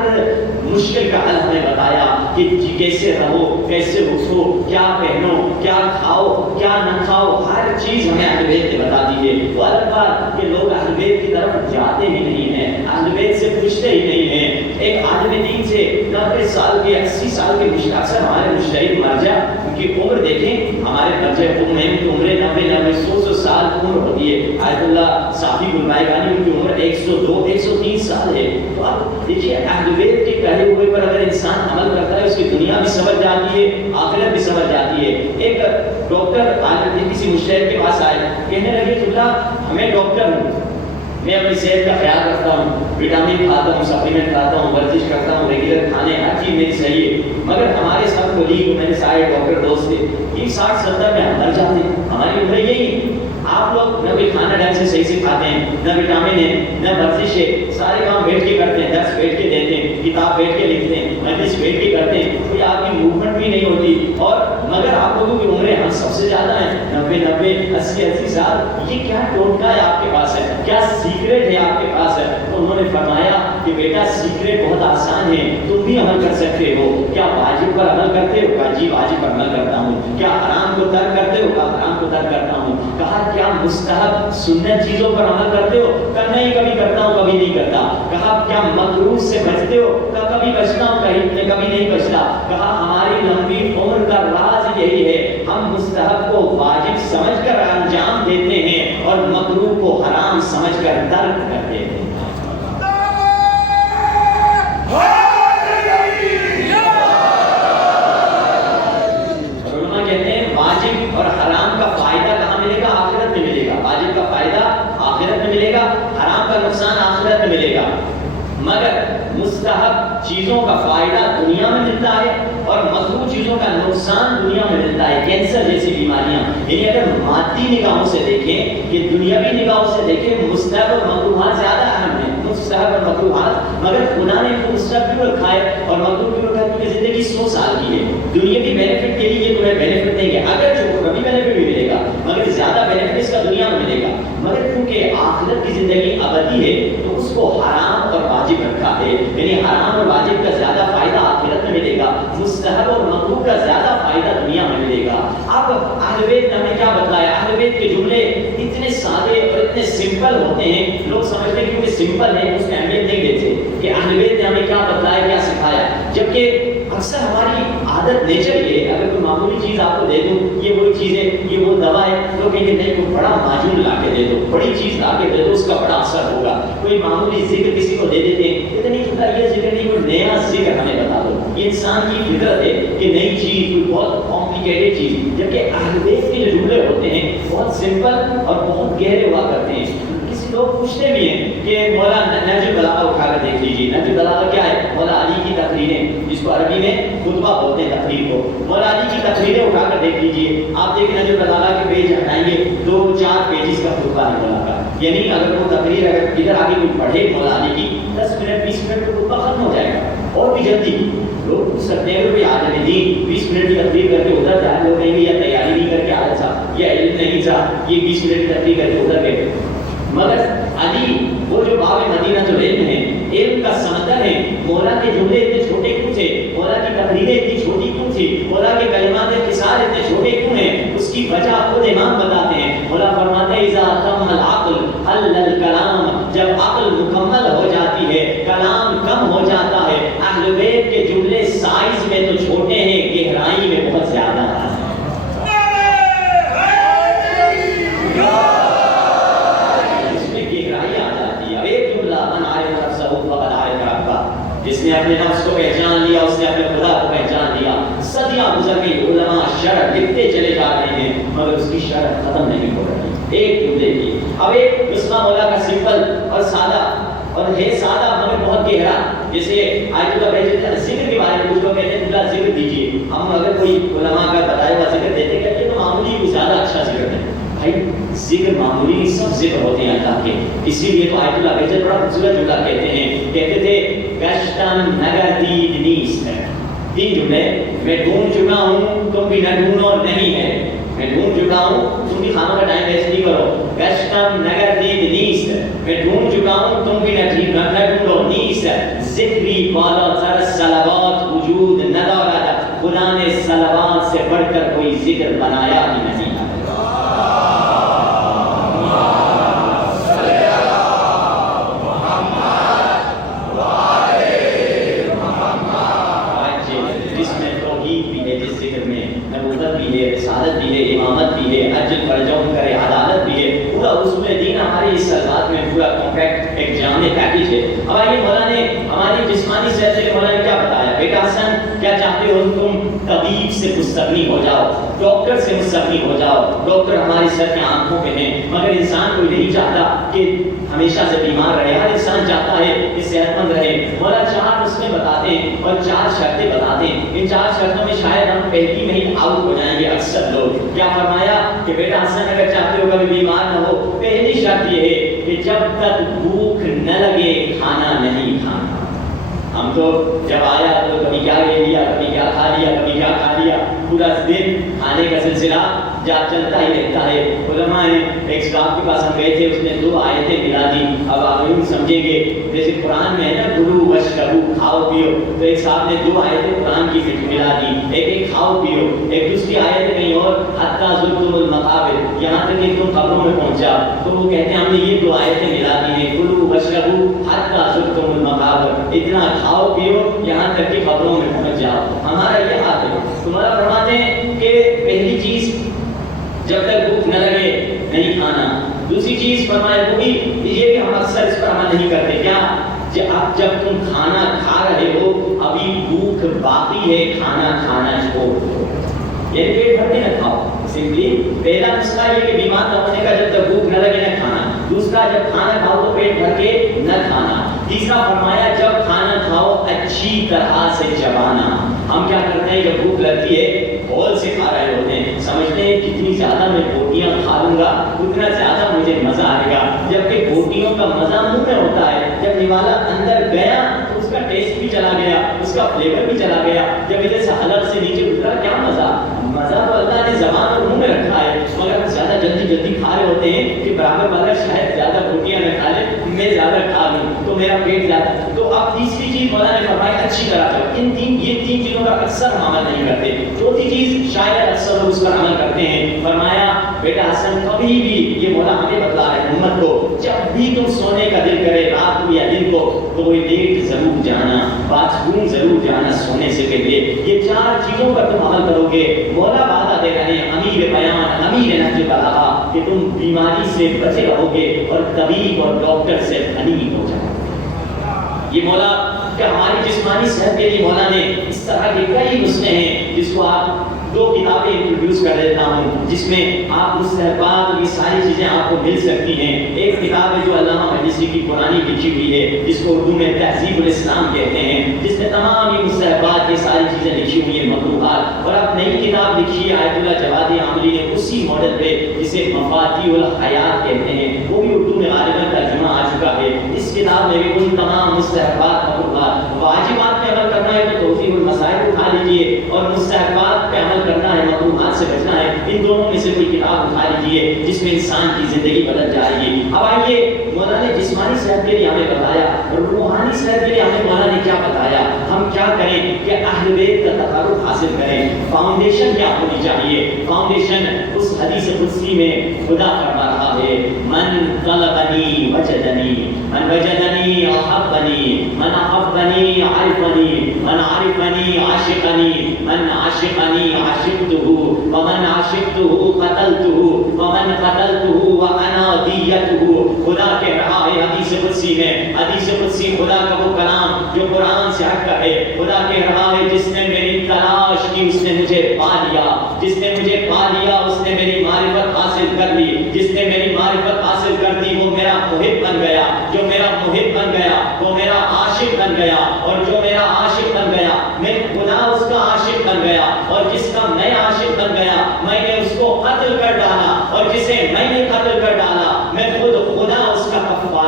مشکل کا حل ہمیں بتایا کہ کیسے رہو، کیسے اٹھو، کیا پہنو، کیا کھاؤ، کیا نہ کھاؤ، ہر چیز ہمیں اہل بیت نے بتا دی ہے۔ وہ الگ بات کہ لوگ اہل بیت کی طرف جاتے ہی نہیں ہیں، اہل بیت سے پوچھتے ہی نہیں ہیں۔ ایک عالم دین سے 90 سال کے 80 سال کے اکثر ہمارے مشتہد مرجع ان کی عمر دیکھیں، ہمارے مرجع قوم ہیں ان کی عمریں 90 100 سال عمر ہوتی ہے۔ آیت اللہ صافی گلبائیگانی ان کی عمر 102 103 سال ہے۔ تو آپ دیکھیے اہل بیت کے کہے ہوئے پر اگر انسان عمل کرتا ہے اس کی دنیا بھی سنور جاتی ہے، آخرت بھی سنور جاتی ہے۔ ایک ڈاکٹر عالم دین کسی مشتہد کے پاس آئے، کہنے لگے قبلہ میں ڈاکٹر ہوں، میں اپنی صحت کا خیال رکھتا ہوں، وٹامن کھاتا ہوں، سپلیمنٹ کھاتا ہوں، ورزش کرتا ہوں، ریگولر کھانے ہر چیز میری صحیح ہے، مگر ہمارے سب کولیگ میرے سارے ڈاکٹر دوست تھے، یہ 60-70 میں ہم مر جاتے ہیں، ہماری عمر یہی ہے۔ آپ لوگ نہ کوئی کھانا ڈھنگ سے صحیح سے کھاتے ہیں، نہ وٹامن ہے، نہ ورزش ہے، سارے کام بیٹھ کے کرتے ہیں، درس بیٹھ کے دیتے ہیں، کتاب بیٹھ کے لکھتے ہیں، مجلس بیٹھ کے کرتے ہیں، کوئی آپ کی موومنٹ بھی نہیں ہوتی، اور مگر آپ لوگوں کی عمریں ہم سب سے زیادہ ہیں، 90 80 سال۔ یہ کیا ٹوٹکا ہے آپ کے پاس ہے؟ کیا سیکریٹ ہے آپ کے پاس ہے؟ تو انہوں نے فرمایا کہ بیٹا سیکریٹ بہت آسان ہے، تم بھی عمل کر سکتے ہو۔ کیا واجب پر عمل کرتے ہو؟ کہا جی واجب پر عمل کرتا ہوں۔ کیا حرام کو ترک کرتے ہو؟ کہا حرام کو ترک کرتا ہوں۔ کہا کیا مستحب سنت چیزوں پر عمل کرتے ہو؟ کہا نہیں، کبھی کرتا ہوں کبھی نہیں کرتا۔ کہا کیا مکروہ سے بچتے ہو؟ کہا کبھی بچتا ہوں کبھی نہیں بچتا۔ کہا ہماری لمبی عمر کا راز یہی ہے، ہم مستحب کو واجب سمجھ کر انجام دیتے ہیں اور مکروہ کو حرام سمجھ کر ترک کرتے ہیں۔ علماء کہتے ہیں واجب اور حرام کا فائدہ کہاں ملے گا؟ آخرت میں ملے گا۔ واجب کا فائدہ آخرت میں ملے گا، حرام کا نقصان آخرت میں ملے گا، مگر مستحب چیزوں کا فائدہ دنیا میں ملتا ہے اور مکروہ چیزوں کا نقصان دنیا میں ملتا ہے۔ کینسر جیسی بیماریاں، یعنی اگر مادی نگاہوں سے دیکھیں کہ دنیاوی نگاہوں سے دیکھیں، مستحب اور مکروہات زیادہ اہم ہیں، مستحب اور مکروہات، مگر خدا نے ان کو مستحب کیوں رکھا ہے اور مکروہ کیوں رکھا ہے؟ کیونکہ زندگی 100 سال کی ہے، دنیاوی بینیفٹ کے لیے تمہیں بینیفٹ دیں گے، اگر جو کبھی بینیفٹ بھی ملے گا مگر زیادہ بینیفٹ اس کا دنیا میں ملے گا، مگر کیونکہ آخرت کی زندگی ابدی ہے تو اس کو حرام اور واجب رکھا ہے، یعنی حرام اور واجب کا زیادہ فائدہ آخرت میں ملے گا، مستحب اور مکروہ کا زیادہ فائدہ دنیا میں ملے گا۔ اب اہل بیت نے ہمیں کیا بتایا؟ اہل بیت کے جملے اتنے سادے اور اتنے سمپل ہوتے ہیں، لوگ سمجھتے ہیں کیونکہ سمپل ہے اس میں اہمیت نہیں دیتے کہ اہل بیت نے ہمیں کیا بتایا، کیا سکھایا، جبکہ اکثر ہماری عادت نیچر یہ ہے، اگر کوئی معمولی چیز آپ کو دے دوں، یہ وہی چیز ہے، یہ وہ دوا ہے، لوگ کہیں گے نہیں کوئی بڑا معجون لا کے دے دو، بڑی چیز لا کے دے دو، اس کا بڑا اثر ہوگا۔ کوئی معمولی ذکر کسی کو دے دیتے ہیں، کہتے نہیں ہوتا یہ ذکر نہیں، کوئی نیا ذکر ہمیں بتا دو۔ یہ انسان کی فطرت ہے کہ نئی چیز، کوئی بہت کمپلیکیٹڈ چیز، جبکہ اہل بیت کے جو جملے ہوتے ہیں بہت سمپل اور بہت گہرے ہوا کرتے ہیں۔ لوگ پوچھتے بھی ہیں کہ مولا نہج البلاغہ اٹھا کر دیکھ لیجیے، نہج البلاغہ کیا ہے؟ مولا علی کی تقریریں، جس کو عربی میں خطبہ بولتے ہیں تقریر کو، مولا علی کی تقریریں اٹھا کر دیکھ لیجیے، آپ دیکھیں نہج البلاغہ کے پیج ہٹائیں گے 2-4 پیجز کا خطبہ ہے مولا کا، یعنی اگر وہ تقریر اگر ادھر آگے کوئی پڑھے مولا علی کی 10 منٹ 20 منٹ میں خطبہ ختم ہو جائے گا، اور بھی جلدی۔ لوگ پوچھ سکتے ہیں کہ کوئی عالم دین 20 منٹ کی تقریر کر کے ادھر جائے، لوگ کہیں گے یا تیاری نہیں کر کے آیا تھا یا علم نہیں تھا، یہ 20 منٹ کی تقریر کر کے ادھر گئے، مگر علی وہ جو باب مدینہ جو علم ہے، علم کا سمندر ہے، مولا کے جملے اتنے چھوٹے کیوں تھے؟ مولا کی تقریریں اتنی چھوٹی کیوں تھی؟ مولا کے کلمات خصال اتنے چھوٹے کیوں ہیں؟ اس کی وجہ خود امام بتاتے ہیں۔ مولا فرماتے ہیں اذا تم العقل حل الکلام، جب عقل مکمل ہو جاتی ہے کلام کم ہو جاتا ہے۔ اہل بیت کے جملے سائز میں تو چھوٹے ہیں، گہرائی میں بہت زیادہ ہیں۔ جس نے اپنے نفس کو پہچان لیا، اس نے اپنے خدا کو پہچان لیا۔ صدیاں گزر گئی، علماء شرح لکھتے چلے جا رہے ہیں، مگر اس کی شرح ختم نہیں ہو رہی، ایک جملے کی۔ اب ایک نسخہ مولا کا سمپل اور سادہ، اور ہے سادہ مگر بہت گہرا، جیسے آیت اللہ بھیجتے ذکر کے بارے میں کچھ لوگ کہتے ہیں اللہ ذکر دیجیے، ہم اگر کوئی علماء کا بتایا ہوا ذکر دیتے کہ یہ تو معمولی کو زیادہ اچھا ذکر ہے۔ بھائی ذکر معمولی سب ذکر ہوتے ہیں اللہ کے، اسی لیے تو آیت اللہ بہجت بڑا خوبصورت جملہ کہتے تھے گشتم نگر دید نیست ہے. 3 جملے. میں ڈھونڈ چکا ہوں تم بھی نہ ڈھونڈو نہیں ہے. میں ڈھونڈ چکا ہوں تم بھی کھانوں کا ٹائم ویسٹ نہیں کرو. گشتم نگر دید نیست. میں ڈھونڈ چکا ہوں تم بھی نہ ڈھونڈو نیست. ذکری بالا تر صلوات وجود ندارد. خدا نے صلوات سے بڑھ کر کوئی ذکر بنایا ہی نہیں. رسالت بھی ہے, امامت بھی ہے, عدل فرجوں کرے, عدالت بھی ہے, پورا اصول دین ہماری اس سلوات میں پورا کمپیکٹ ایک جامع پیکج ہے. اب آئیے مولا نے ہماری جسمانی صحت کے مولا نے کیا بتایا. بیٹا حسن کیا چاہتے ہو تم طبیب سے مستغنی ہو جاؤ, ڈاکٹر سے مستغنی ہو جاؤ. ڈاکٹر ہماری سر میں آنکھوں پہ ہیں, مگر انسان کوئی نہیں چاہتا کہ ہمیشہ سے بیمار رہے. ہر انسان چاہتا ہے کہ صحت مند رہے. مولا 4 نسخے بتاتے ہیں اور 4 شرطیں بتاتے ہیں. ان 4 شرطوں میں شاید ہم پہلی میں ہی آؤٹ ہو جائیں گے اکثر لوگ. کیا فرمایا کہ بیٹا حسن اگر چاہتے ہو کبھی بیمار نہ ہو, پہلی شرط یہ ہے کہ جب تک بھوک نہ لگے کھانا نہیں کھانا. ہم تو جب آیا تو کبھی کیا لے لیا, کبھی کیا کھا لیا, کبھی کیا کھا لیا, پورا دن کھانے کا سلسلہ چلتا ہی رہتا ہے. علماء نے ایک اسٹاف کے پاس ہم گئے تھے, اس نے 2 آیتیں ملا دی. اب آپ یوں سمجھیں گے جیسے قرآن میں ہے نا کلو واشربو, کھاؤ پیو, تو ایک صاحب نے 2 آیتیں قرآن کی ملا دی. ایک کھاؤ پیو, ایک دوسری آیت کہیں اور حتی زرتم المقابر, یہاں تک کہ تم قبروں میں پہنچا. تو وہ کہتے ہیں ہم نے یہ 2 آیتیں ملا دی ہیں, کلو واشربو حتی زرتم المقابر, اتنا کھاؤ پیو یہاں تک کہ قبروں میں پہنچ جاؤ. ہمارا یہ حال ہے. تمہارا فرماتے ہیں کہ پہلی چیز جب تک بھوک نہ لگے نہیں کھانا. دوسری چیز فرمایا وہ بھی یہ کہ ہم اکثر اس پر عمل نہیں کرتے. کیا اب جب تم کھانا کھا رہے ہو ابھی بھوک باقی ہے, کھانا کھانا چھوڑ دو. یہ پیٹ بھر کے نہ کھاؤ. سمپلی پہلا نسخہ یہ کہ بیمار نہ ہونے کا جب تک بھوک نہ لگے نہ کھانا. دوسرا جب کھانا کھاؤ تو پیٹ بھر کے نہ کھانا. تیسرا فرمایا جب کھانا کھاؤ اچھی طرح سے چبانا. ہم کیا کرتے ہیں جب بھوک لگتی ہے بول سے کھا رہے ہوتے ہیں, سمجھتے ہیں جتنی زیادہ میں بوٹیاں کھا لوں گا اتنا زیادہ مجھے مزہ آئے گا, جبکہ بوٹیوں کا مزہ منہ میں ہوتا ہے. جب نوالا اندر گیا تو اس کا ٹیسٹ بھی چلا گیا, اس کا فلیور بھی چلا گیا. جب ادھر سے حلق سے نیچے اترا کیا مزہ تو اللہ نے زبان اور منہ میں رکھا ہے, مگر ہم زیادہ جلدی کھا رہے ہوتے ہیں کہ برابر والا شاید زیادہ بوٹیاں نہ کھا لے, میں زیادہ کھا لوں تو میرا پیٹ زیادہ. تو اب تیسری چیز مولا نے فرمایا اچھی طرح کرو. یہ 3 چیزوں کا اکثر ہم عمل نہیں کرتے. چوتھی چیز شاید اکثر لوگ اس پر عمل کرتے ہیں. فرمایا بیٹا حسن کبھی بھی, یہ مولا ہمیں بتلا رہے ہیں امت کو, جب بھی تم سونے کا دل کرے رات کو یا دن کو تو کوئی لیٹ ضرور جانا, باتھ روم ضرور جانا سونے سے پہلے. یہ 4 چیزوں پر تم عمل کرو گے. مولا وعدہ دے رہے ہیں امیر بیان امیر نہج بلاغہ کہ تم بیماری سے بچے رہو گے اور طبیب اور ڈاکٹر سے غنی ہو جاؤ. یہ مولا کہ ہماری جسمانی صحت کے لیے مولا نے اس طرح کے کئی نسخے ہیں جس کو آپ 2 کتابیں انٹروڈیوس کر دیتا ہوں جس میں آپ مستحبات اور یہ ساری چیزیں آپ کو مل سکتی ہیں. ایک کتاب ہے جو علامہ مجلسی کی پرانی لکھی ہوئی ہے جس کو اردو میں تہذیب الاسلام کہتے ہیں, جس میں تمام یہ مستحبات یہ ساری چیزیں لکھی ہوئی ہیں مکروہات. اور اب نئی کتاب لکھی ہے آیت اللہ جوادی عامری نے اسی ماڈل پہ جسے مفاتیح الحیات کہتے ہیں, وہ بھی اردو میں غالباً ترجمہ آ چکا ہے. اس کتاب میں بھی ان تمام مستحبات مکروہات واجبات پہ عمل کرنا ہے تو توضیح المسائل اٹھا لیجیے, اور مستحبات پہ عمل کرنا ہے مکروہات سے بچنا ہے, ان دونوں میں سے کوئی کتاب اٹھا لیجیے جس میں انسان کی زندگی بدل جائے گی. اب آئیے مولا نے جسمانی صحت کے لیے ہمیں بتایا, اور روحانی صحت کے لیے ہمیں مولا نے کیا بتایا. ہم کیا کریں کہ اہل بیت کا تعارف حاصل کریں. فاؤنڈیشن کیا ہونی چاہیے. فاؤنڈیشن اس حدیث قدسی میں خدا فرما رہا ہے من طلبنی وجدنی, من وجدنی احبنی, من احبنی عرفنی, من عرفنی عاشقنی, من عاشقنی عاشقته, ومن عاشقته قتلته, ومن قتلته وانا دیته. خدا کہہ رہا ہے حدیث قدسی میں, حدیث قدسی خدا کا وہ کلام جو قرآن سے ہٹ کر ہے. خدا کہہ رہا ہے جس نے میری تلاش کی اس نے مجھے پا لیا, جس نے مجھے پا لیا اس نے میری معرفت حاصل کر لی, جس نے میری معرفت حاصل کر دی وہ میرا محب بن گیا, جو میرا محب بن گیا وہ میرا عاشق بن گیا, اور جو میرا عاشق بن گیا میں خدا اس کا عاشق بن گیا, اور جس کا میں عاشق بن گیا میں نے اس کو قتل کر ڈالا, اور جسے میں نے قتل کر ڈالا میں خود خدا اس کا کفارہ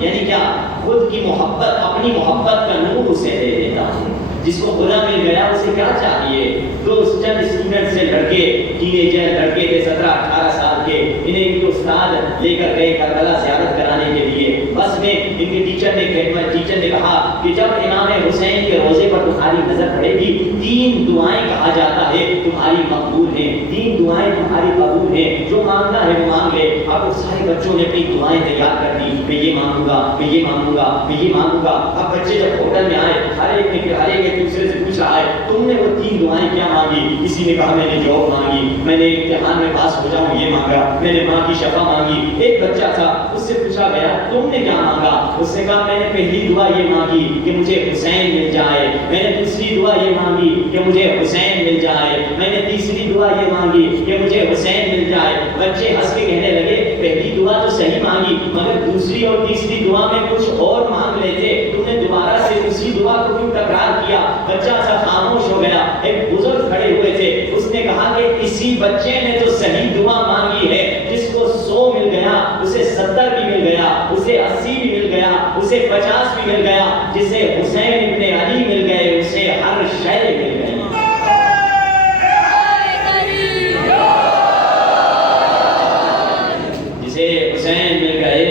یعنی کیا؟ خود کی محبت، اپنی محبت کا نور اسے دے دیتا ہوں. جس کو خدا مل گیا اسے کیا چاہیے؟ تو چند اسٹوڈنٹ سے لڑکے، ٹینیجر لڑکے تھے 17-18 سال کے، انہیں ان کے استاد لے کر گئے کربلا زیارت کرانے کے لیے. بس میں ان کے ٹیچر نے کہا کہ جب امام حسین کے روزے پر تمہاری نظر پڑے گی 3 دعائیں کہا جاتا ہے تمہاری مقبول ہیں، 3 دعائیں تمہاری قبول ہیں، جو مانگنا ہے وہ مانگ لے. اب وہ سارے بچوں نے اپنی دعائیں تیار کر دی، میں یہ مانگوں گا، میں یہ مانگوں گا، میں یہ مانگوں گا. اب بچے جب ہوٹل میں آئے، ہر ایک دوسرے سے پوچھ رہا ہے تم نے وہ 3 دعائیں کیا مانگی؟ کسی نے کہا میں نے جاب مانگی، میں نے امتحان میں پاس ہو جاؤں یہ مانگا، میں نے ماں کی شفا مانگی. ایک بچہ تھا، اس سے پوچھا گیا تم نے کیا مانگا؟ اس نے کہا میں نے پہلی دعا یہ مانگی کہ مجھے حسین مل جائے، میں نے دوسری دعا یہ مانگی کہ مجھے حسین مل جائے، میں نے تیسری دعا یہ مانگی کہ مجھے حسین مل جائے. بچے ہنس کے کہنے لگے پہلی دعا تو صحیح مانگی مگر دوسری اور تیسری دعا میں کچھ اور مانگ لیتے، تم نے دوبارہ سے دوسری دعا کو کیوں تکرار کیا؟ بچہ سا خاموش ہو گیا. ایک بزرگ کھڑے ہوئے تھے، اس نے کہا کہ اسی بچے نے تو صحیح دعا مانگی ہے، جس کو 100 مل گیا اسے 70 بھی مل گیا، اسے 80 بھی مل گیا، اسے 50 بھی مل گیا. جسے حسین ابن علی مل گئے اسے ہر شے مل گئی. جسے حسین مل گئے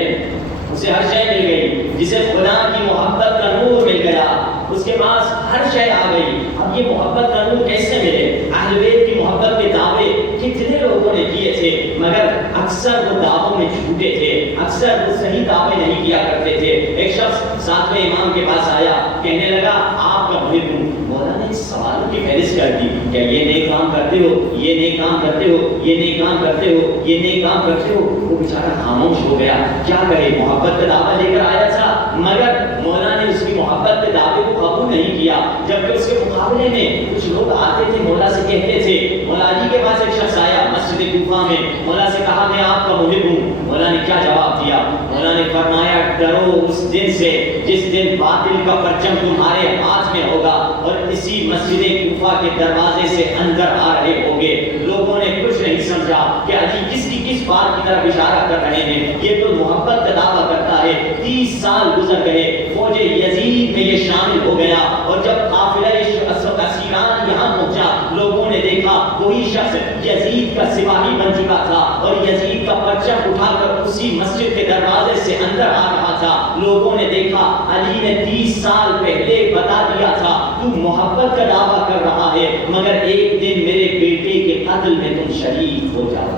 اسے ہر شے مل گئی. جسے خدا کی محبت کا نور مل گیا اس کے پاس ہر شے آ گئی. اب یہ محبت کا نور کیسے ملے؟ اہل بیت کی محبت کے دعوے کتنے لوگوں نے کیے تھے مگر اکثر وہ دعووں میں جھوٹے تھے، اکثر وہ صحیح دعوے نہیں کیا کرتے تھے. ایک شخص 7ویں امام کے پاس آیا، کہنے لگا آپ کا محب ہوں. مولا نے سوالوں کی فہرست کر دی، کیا یہ نیک کام کرتے ہو، یہ نیک کام کرتے ہو، یہ نیک کام کرتے ہو، یہ نیک کام کرتے ہو. وہ بیچارہ خاموش ہو گیا، کیا کہے؟ محبت کا دعویٰ لے کر آیا تھا مگر مولا نے اس کی محبت کے دعوے کو قبول نہیں کیا. جبکہ اس کے مقابلے میں کچھ لوگ آتے تھے، مولا سے کہتے تھے. مولا علی کے پاس ایک شخص آیا مسجد کوفہ میں، مولا سے کہا میں آپ کا محب ہوں. مولا نے کیا جواب دیا؟ مولا نے فرمایا ڈرو اس دن سے جس دن باطل کا پرچم تمہارے ہاتھ میں ہوگا اور اسی مسجد کوفہ کے دروازے سے اندر آ رہے ہوگے. لوگوں نے کچھ نہیں سمجھا کہ علی کس بات کی طرف اشارہ کر رہے ہیں، یہ تو محبت کا دعویٰ کرتا ہے. 30 سال گزر گئے، فوج یزید میں یہ شامل ہو گیا اور جب قافلہ اسیران یہاں پہنچا لوگوں نے دیکھا وہی شخص یزید کا سپاہی بن چکا تھا اور یزید کا پرچم اٹھا کر اسی مسجد کے دروازے سے اندر آ رہا تھا. لوگوں نے دیکھا علی نے 30 سال پہلے بتا دیا تھا تو محبت کا دعویٰ کر رہا ہے مگر ایک دن میرے بیٹے کے قتل میں تم شریک ہو جاؤ.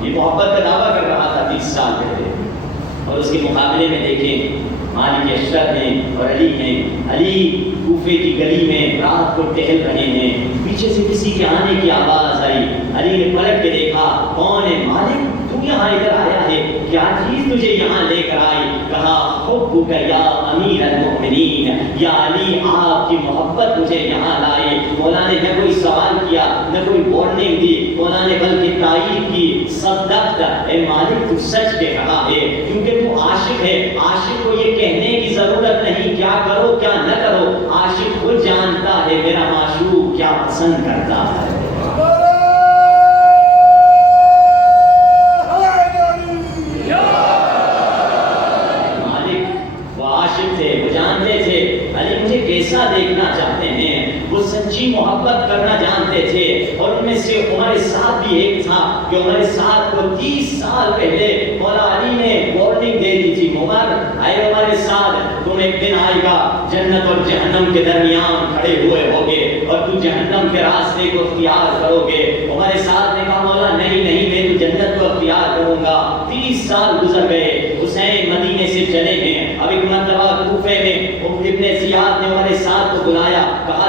یہ محبت کا دعویٰ کر رہا تھا 30 سال پہلے. اور اس کے مقابلے میں دیکھیں مالک اشرف ہیں اور علی ہیں. علی کوفے کی گلی میں رات کو ٹہل رہے ہیں، پیچھے سے کسی کے آنے کی آواز آئی. علی نے پلٹ کے دیکھا کون ہے؟ مالک تو یہاں ادھر آیا ہے، کیا چیز تجھے یہاں لے کر آئی؟ کہا حبک یا امیر المؤمنین، یا علی آپ کی محبت مجھے یہاں لائی. مولا نے نہ کوئی سوال کیا نہ کوئی وارننگ دی، مولا نے بلکہ تائید کی. صدقت اے مالک تو سچ کہہ رہا ہے کیونکہ تو عاشق ہے. عاشق کو یہ کہنے کی ضرورت نہیں کیا کرو کیا نہ کرو، عاشق خود جانتا ہے میرا معشوق کیا پسند کرتا ہے. کیسا دیکھنا چاہتے ہیں، وہ سچی محبت کرنا جانتے تھے. اور ان میں سے عمر سعد بھی ایک تھا کہ عمر سعد کو 30 سال پہلے مولا علی نے وارننگ دے دی تھی. اے عمر سعد تم ایک دن آئے گا جنت اور جہنم کے درمیان کھڑے ہوئے ہوگے اور تو جہنم کے راستے کو اختیار کرو گے. عمر سعد نے کہا مولا نہیں میں تو جنت کو اختیار کروں گا. 30 سال گزر گئے، حسین مدینے سے چلے ہیں. اب ایک مرتبہ کوفے میں ابن زیاد نے عمر سعد کو بلایا، کہا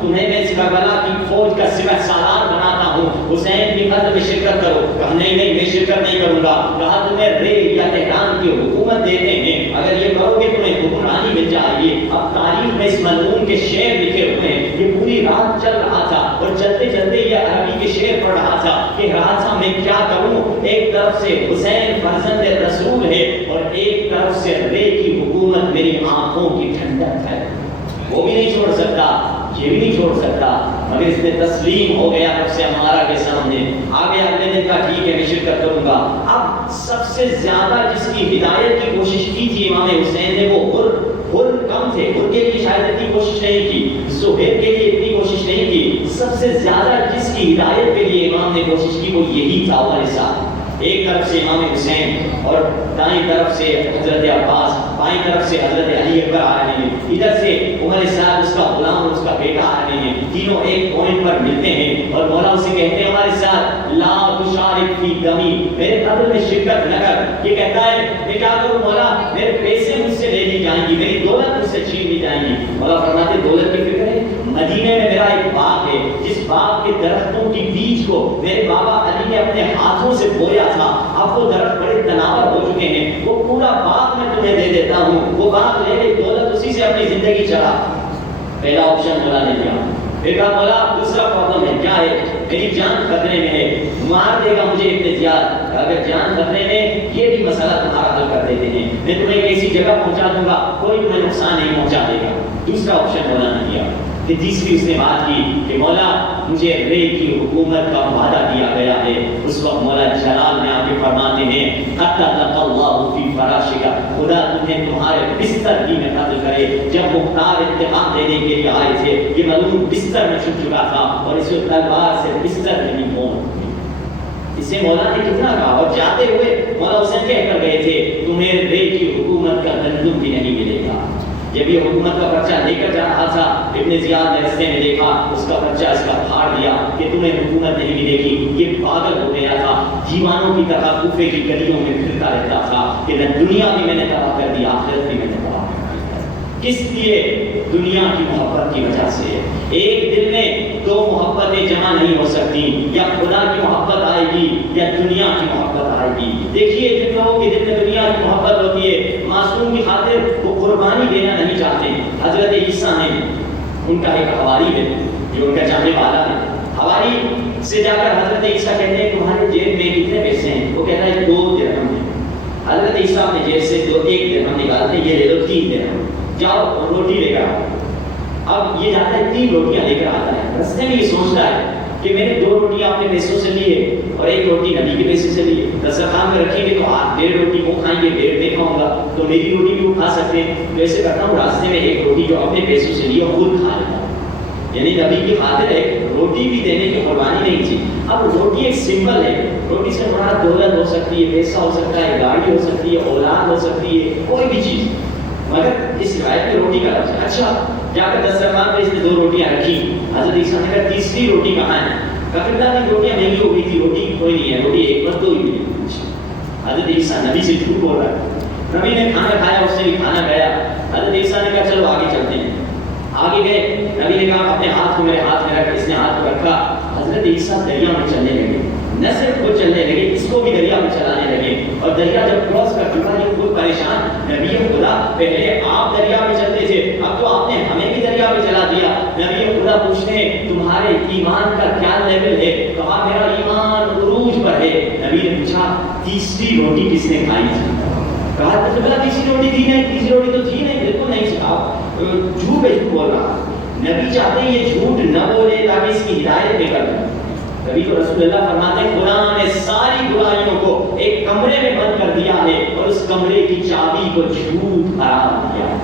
تمہیں میں کربلا کی فوج کا سپہ سالار بناتا ہوں، حسین کی قتل میں شرکت کرو. کہا نہیں میں شرکت نہیں کروں گا. کہا تمہیں رے یا تہران کی حکومت دیتے ہیں، اگر یہ کرو گے تمہیں حکمرانی مل جائے گی. اب تاریخ میں اس ملعون کے شعر لکھے ہوئے ہیں. یہ پوری رات چل رہا تھا اور چلتے چلتے یہ عربی کے شعر پڑھ رہا تھا کہ راجا میں کیا کروں، ایک طرف سے حسین فرزند رسول ہے اور ایک طرف سے رے کی حکومت میری آنکھوں کی ٹھنڈک ہے. وہ بھی نہیں چھوڑ سکتا، یہ بھی نہیں چھوڑ سکتا. مگر اس نے تسلیم ہو گیا رب سے ہمارا کے سامنے آ گیا. اگلے دن کا ٹھیک ہے میں شرکت کروں گا. اب سب سے زیادہ جس کی ہدایت کی کوشش کی تھی امام حسین نے وہ حر کم تھے، حر کے لیے شاید اتنی کوشش نہیں کی، زہیر کے لیے اتنی کوشش نہیں کی، سب سے زیادہ جس کی ہدایت کے لیے امام نے کوشش کی وہ یہی تھا عمر صاحب۔ ایک طرف سے امام حسین اور دائیں طرف سے حضرت عباس، بائیں طرف سے حضرت علی اکبر آ رہے ہیں، ادھر سے عمر صاحب اس کا غلام اور اس کا بیٹا آ رہے ہیں، تینوں ایک پوائنٹ پر ملتے ہیں اور مولا اسے کہتے ہیں عمر صاحب لا تشارک فی دمی، میرے قتل میں شرکت نہ کر۔ یہ کہتا ہے میں کیا کروں مولا، میرے پیسے مجھ سے لے لی جائیں گی، میری دولت مجھ سے چھین لی جائیں گی۔ مولا فرماتے دولت کی فکر ہے، مدینے میں میرا ایک باغ ہے، جس باغ کے درختوں کی بیج کو میرے بابا علی نے اپنے ہاتھوں سے بویا تھا، اب وہ درخت بڑے تناور ہو چکے ہیں، وہ پورا باغ میں تمہیں دے دیتا ہوں، وہ باغ لے لے، دولت اسی سے اپنی زندگی چلا۔ پہلا آپشن مولا نے دیا۔ پھر کہا مولا دوسرا پرابلم ہے، کیا ہے؟ میری جان خطرے میں ہے، مار دے گا مجھے امتیاز، اگر جان خطرے میں یہ بھی مسئلہ تمہارا حل کر دیتے ہیں، میں تمہیں ایسی جگہ پہنچا دوں گا کوئی تمہیں نقصان نہیں پہنچا دے گا۔ دوسرا آپشن مولا نے دیا۔ پھر تیسری اس نے بات کی کہ مولا مجھے رے کی حکومت کا وعدہ دیا گیا ہے۔ اس وقت مولا جلال میں آ کے فرماتے ہیں قتلک اللہ فی فراشک، خدا تمہیں تمہارے بستر ہی میں قتل کرے۔ جب مختار انتقام دینے کے لیے آئے تھے یہ ملعون بستر میں چھپ چکا تھا اور اسے تلوار سے بستر میں نہیں پہنچ، اسے مولا نے کتنا کہا، اور جاتے ہوئے مولا حسین کہہ کر گئے تھے تمہیں رے کی حکومت کا گندم بھی نہیں ملے گا۔ جب یہ حکومت کا پرچہ لے کر جا رہا تھا ابن زیاد نے رستے میں دیکھا اس کا پرچہ اس کا پھاڑ دیا کہ تمہیں حکومت نہیں ملے گی۔ یہ پاگل ہو گیا تھا، دیوانوں کی طرح کوفے کی گلیوں میں پھرتا رہتا تھا کہ نہ دنیا بھی میں نے تباہ کر دی آخرت بھی میں نے تباہ کر دی۔ کس لیے؟ دنیا کی محبت کی وجہ سے۔ ایک دل میں دو محبتیں جمع نہیں ہو سکتی، یا خدا کی محبت آئے گی یا دنیا کی محبت آئے گی۔ دیکھیے جن لوگوں کے دل میں دنیا کی محبت ہوتی ہے معصوم کی خاطر وہ قربانی دینا نہیں چاہتے۔ حضرت عیسیٰ نے ان کا ایک حواری ہے جو ان کا چاہنے والا ہے، حواری سے جا کر حضرت عیسیٰ کہتے ہیں تمہارے جیب میں کتنے پیسے ہیں؟ وہ کہتا ہے 2 درہم ہیں۔ حضرت عیسیٰ اپنے جیب سے 1 درہم نکالتے ہیں، یہ لے لو 3 درہم، جاؤ اور روٹی لے کر آؤ۔ اب یہ جاتا ہے 3 روٹیاں لے کر آتا ہے، رستے میں یہ سوچتا ہے کہ میں نے 2 روٹیاں اپنے پیسوں سے لی ہے اور 1 روٹی نبی کے پیسے سے لی ہے، دسترخوان میں رکھیں گے تو 1.5 روٹی وہ کھائیں گے، 1.5 میں کھاؤں گا تو میری روٹی بھی وہ کھا سکتے ہیں، تو ایسے کرتا ہوں راستے میں 1 روٹی جو اپنے پیسوں سے لی اور خود کھا لیتا ہوں۔ یعنی نبی کی خاطر ایک روٹی بھی دینے کی قربانی نہیں تھی۔ اب روٹی ایک سمبل ہے، روٹی سے مراد دولت ہو سکتی ہے، پیسہ ہو سکتا ہے، گاڑی ہو سکتی ہے، اولاد ہو سکتی ہے، کوئی بھی چیز، مگر اس روایت میں روٹی کا لفظ ہے۔ اچھا جا کر دسترخوان پہ اس نے 2 روٹیاں رکھی، حضرت عیسیٰ نے کہا تیسری روٹی کہاں ہے؟ کبھی روٹیاں مہنگی ہو گئی تھی، روٹی کوئی نہیں ہے، روٹی 1 بس 2 ہی ملی۔ حضرت عیسیٰ نبی سے جھوٹ بول رہا ہے، نبی نے کھانا کھایا اس سے بھی کھانا گیا۔ حضرت عیسیٰ نے کہا چلو آگے چلتے ہیں، آگے گئے، نبی نے کہا اپنے ہاتھ کو میرے ہاتھ میں رکھ، اس نے ہاتھ کو رکھا، حضرت عیسیٰ دریا میں چلنے لگے، نہ صرف وہ چلنے لگے اس کو بھی دریا میں چلانے لگے، اور دریا جب کراس کر چکا یہ خود پریشان، نبی خدا پہلے آپ دریا میں چلتے تھے اب تو آپ نے ہمیں بھی دریا میں چلا دیا۔ نبی خدا پوچھتے ہیں تمہارے ایمان کا کیا لیول ہے؟ کہا میرا ایمان عروج پر ہے۔ نبی نے پوچھا تیسری روٹی کس نے کھائی تھی؟ کہا تو بلا تیسری روٹی تھی نہیں، تیسری روٹی تو تھی نہیں، بالکل نہیں، آپ جھوٹ پہ جھوٹ بول رہا۔ نبی چاہتے ہیں یہ جھوٹ نہ بولے تاکہ اس کی ہدایت نکل جائے۔ کبھی تو رسول اللہ فرماتے ہیں قرآن نے ساری برائیوں کو ایک کمرے میں بند کر دیا ہے اور اس کمرے کی چابی کو جھوٹ قرار دیا ہے۔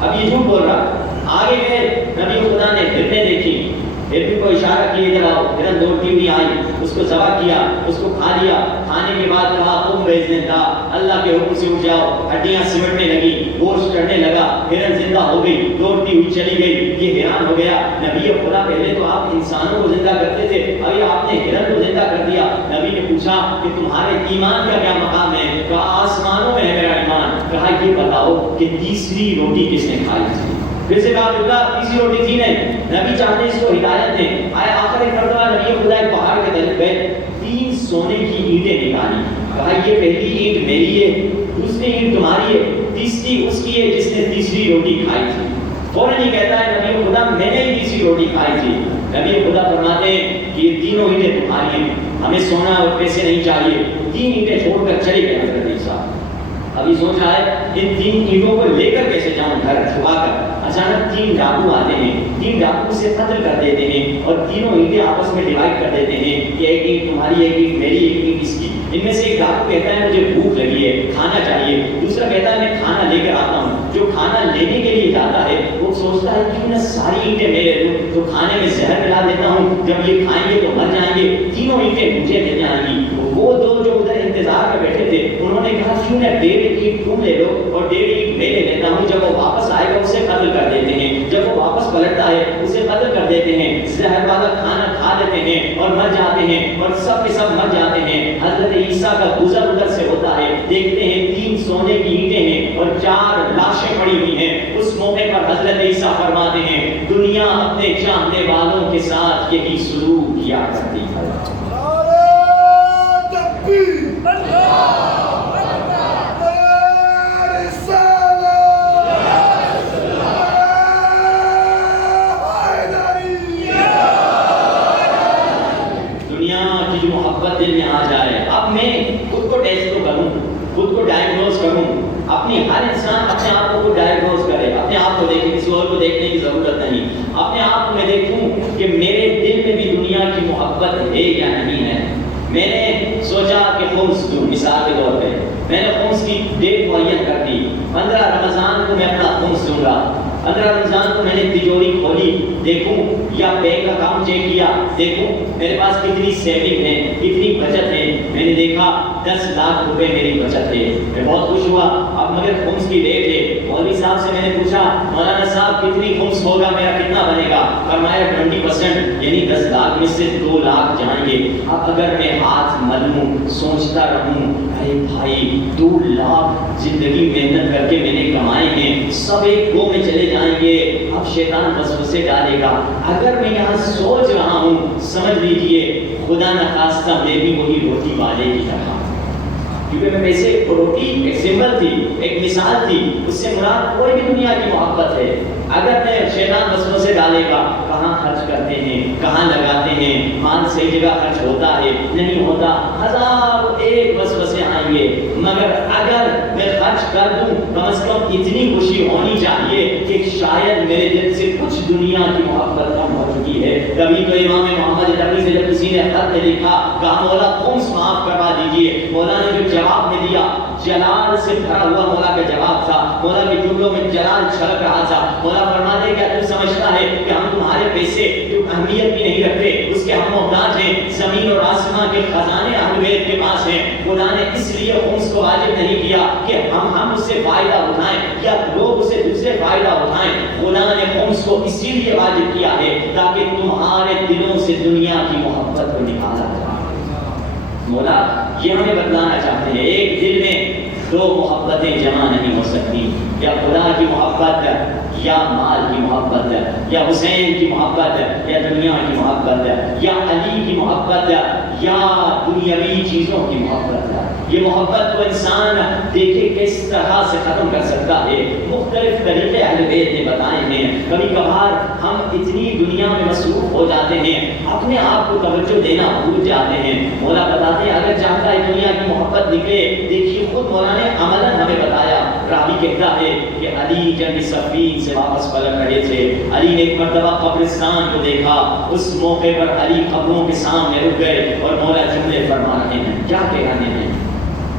اب یہ جھوٹ بول رہا، آگے گئے، نبی خدا نے ہرنیں دیکھی، ہرن کو اشارہ کیے جب ہرن دوڑتی ہوئی آئی، اس کو ذبح کیا، اس کو کھا لیا، کھانے کے بعد کہا تم بیزن تھا، اللہ کے حکم سے اٹھ جاؤ، ہڈیاں سمٹنے لگی، گوشت چڑھنے لگا، ہرن زندہ ہو گئی، دوڑتی ہوئی چلی گئی۔ یہ حیران ہو گیا، نبی خدا پہلے تو آپ انسانوں کو زندہ کرتے تھے، ابھی آپ نے ہرن کو زندہ کر دیا۔ نبی نے پوچھا کہ تمہارے ایمان کا کیا مقام ہے؟ کہا آسمانوں میں ہے میرا ایمان۔ کہا یہ بتاؤ کہ تیسری روٹی کس نے کھائی تھی؟ پھر سے کہا خدا تیسری روٹی تھی نہیں۔ نبی چاہتے اس کو ہدایت دیں۔ آئے آخر ایک مرتبہ نبی خدا ایک پہاڑ کے طرف گئے، 3 سونے کی اینٹیں نکالی، کہا یہ پہلی اینٹ میری ہے، دوسری اینٹ تمہاری ہے، تیسری اس کی ہے جس نے تیسری روٹی کھائی تھی۔ فوراً یہ کہتا ہے نبی خدا میں نے ہی تیسری روٹی کھائی تھی۔ نبی خدا فرماتے ہیں کہ یہ تینوں اینٹیں تمہاری ہیں، ہمیں سونا اور پیسے نہیں چاہیے۔ 3 اینٹیں چھوڑ کر چلے گئے حضرت عیسیٰ۔ ابھی سوچ رہا ہے ان 3 اینٹوں کو لے کر کیسے جاؤں گھر چھپا کر۔ اچانک 3 ڈاکو آتے ہیں، 3 ڈاکو سے قتل کر دیتے ہیں اور تینوں اینٹیں آپس میں ڈیوائڈ کر دیتے ہیں کہ ایک اینٹ تمہاری، ایک اینٹ میری، ایک اینٹ اس کی۔ ان میں سے ایک ڈاکو کہتا ہے مجھے بھوک لگی ہے، کھانا چاہیے، دوسرا کہتا ہے میں کھانا لے کر آتا ہوں۔ جو کھانا لینے کے لیے جاتا ہے وہ سوچتا ہے کیوں نہ ساری اینٹیں میں لے لوں، تو کھانے میں زہر ملا دیتا ہوں، جب یہ کھائیں گے تو مر جائیں گے، تینوں اینٹیں مجھے مل جائیں گی۔ وہ دو جو ادھر انتظار میں بیٹھے تھے انہوں نے کہا کیوں نہ 1.5 اینٹ تم لے لو اور 1.5 اینٹ میں لے لیتا ہوں، جب وہ واپس آئے گا اسے قتل کر دیتے ہیں، جب وہ واپس پلٹتا ہے اسے قتل کر دیتے ہیں، زہر والا کھانا کھا لیتے ہیں اور مر جاتے ہیں اور سب کے سب مر جاتے ہیں۔ حضرت عیسیٰ کا گزر ادھر سے ہوتا ہے، دیکھتے ہیں 3 سونے کی اینٹیں ہیں اور 4 لاشیں پڑی ہوئی ہیں۔ اس موقع پر حضرت عیسیٰ فرماتے ہیں دنیا اپنے چاہنے والوں کے ساتھ یہی سلوک کیا کرتی ہے۔ دل میں آ جائے، اب میں خود کو ٹیسٹ تو کروں، خود کو ڈائگنوز کروں، اپنی ہر انسان اپنے آپ کو ڈائگنوز کرے، اپنے آپ کو دیکھے، کسی اور کو دیکھنے کی ضرورت نہیں، اپنے آپ کو میں دیکھوں کہ میرے دل میں بھی دنیا کی محبت ہے یا نہیں ہے۔ میں نے سوچا کہ خمس دوں، مثال کے طور پہ میں نے خمس کی ڈیٹ معین کر دی، 15 رمضان کو میں اپنا خمس دوں گا۔ 15 رمضان کو میں نے تجوری کھولی، دیکھوں یا بینک اکاؤنٹ چیک کیا، دیکھوں میرے پاس کتنی سیونگ ہے، کتنی بچت ہے۔ میں نے دیکھا 10 لاکھ روپے میری بچت ہے، میں بہت خوش ہوا۔ اب مگر خمس کی ڈیٹ ہے، مولوی صاحب سے میں نے پوچھا مولانا صاحب کتنی خمس ہوگا، میرا کتنا بنے گا؟ فرمایا 20%، یعنی 10 لاکھ میں سے 2 لاکھ جائیں گے۔ اب اگر میں ہاتھ ملوں سوچتا رہوں ارے بھائی 2 لاکھ زندگی محنت کر کے میں نے کمائے ہیں، سب ایک گو میں چلے جائیں گے، اب شیطان وسوسے ڈالے گا۔ اگر میں یہاں سوچ رہا ہوں سمجھ لیجئے خدا نخواستہ میں بھی وہی روٹی والے کی طرح، کیونکہ میں ویسے روٹی ایک سمبل تھی، ایک مثال تھی، اس سے مراد کوئی بھی دنیا کی محبت ہے۔ اگر میں شیطان وسوسے ڈالے گا کہاں خرچ کرتے ہیں، کہاں لگاتے ہیں، مال صحیح جگہ خرچ ہوتا ہے نہیں ہوتا، 1001 وسوسے آئیں گے۔ مگر اگر میں خرچ کر دوں کم از کم اتنی خوشی ہونی چاہیے کہ شاید میرے دل سے کچھ دنیا کی محبت کم ہو چکی ہے۔ کبھی تو امام محمد تقی سے جب کسی نے خط میں لکھا کہا مولا خمس معاف کروا دیجیے، مولا نے جو جواب میں دیا جلال سے بھرا ہوا مولا کا جواب تھا، مولا کے جملوں میں جلال چھلک رہا تھا۔ مولا فرماتے کیا تو سمجھتا ہے کہ ہم تمہارے پیسے جو اہمیت بھی نہیں رکھتے اس کے ہم محتاج ہیں؟ زمین اور آسمان کے خزانے اہل بیت کے پاس ہیں۔ خدا نے اس لیے خمس کو واجب نہیں کیا کہ ہم اس سے فائدہ اٹھائیں یا لوگ اسے دوسرے فائدہ اٹھائیں، خدا نے خمس کو اسی لیے واجب کیا ہے تاکہ تمہارے دلوں سے دنیا کی محبت کو نکالا جائے۔ مولا یہ ہمیں بتلانا چاہتے ہیں ایک دل میں 2 محبتیں جمع نہیں ہو سکتی، یا خدا کی محبت یا مال کی محبت، یا حسین کی محبت یا دنیا کی محبت، یا علی کی محبت یا دنیاوی چیزوں کی محبت۔ یہ محبت کو انسان دیکھے کس طرح سے ختم کر سکتا ہے، مختلف طریقے اہل بیت نے بتائے ہیں۔ کبھی کبھار ہم اتنی دنیا میں مصروف ہو جاتے ہیں اپنے آپ کو توجہ دینا بھول جاتے ہیں۔ مولا بتاتے ہیں اگر چاہتا ہے دنیا کی محبت نکلے، دیکھیے خود مولا نے عملاً ہمیں بتایا۔ راوی کہتا ہے کہ علی جنگ صفین سے واپس پلٹ رہے تھے، علی نے ایک مرتبہ قبرستان کو دیکھا، اس موقع پر علی قبروں کے سامنے رک گئے اور مولا جملے فرما رہے ہیں۔ کیا کہہ رہے ہیں؟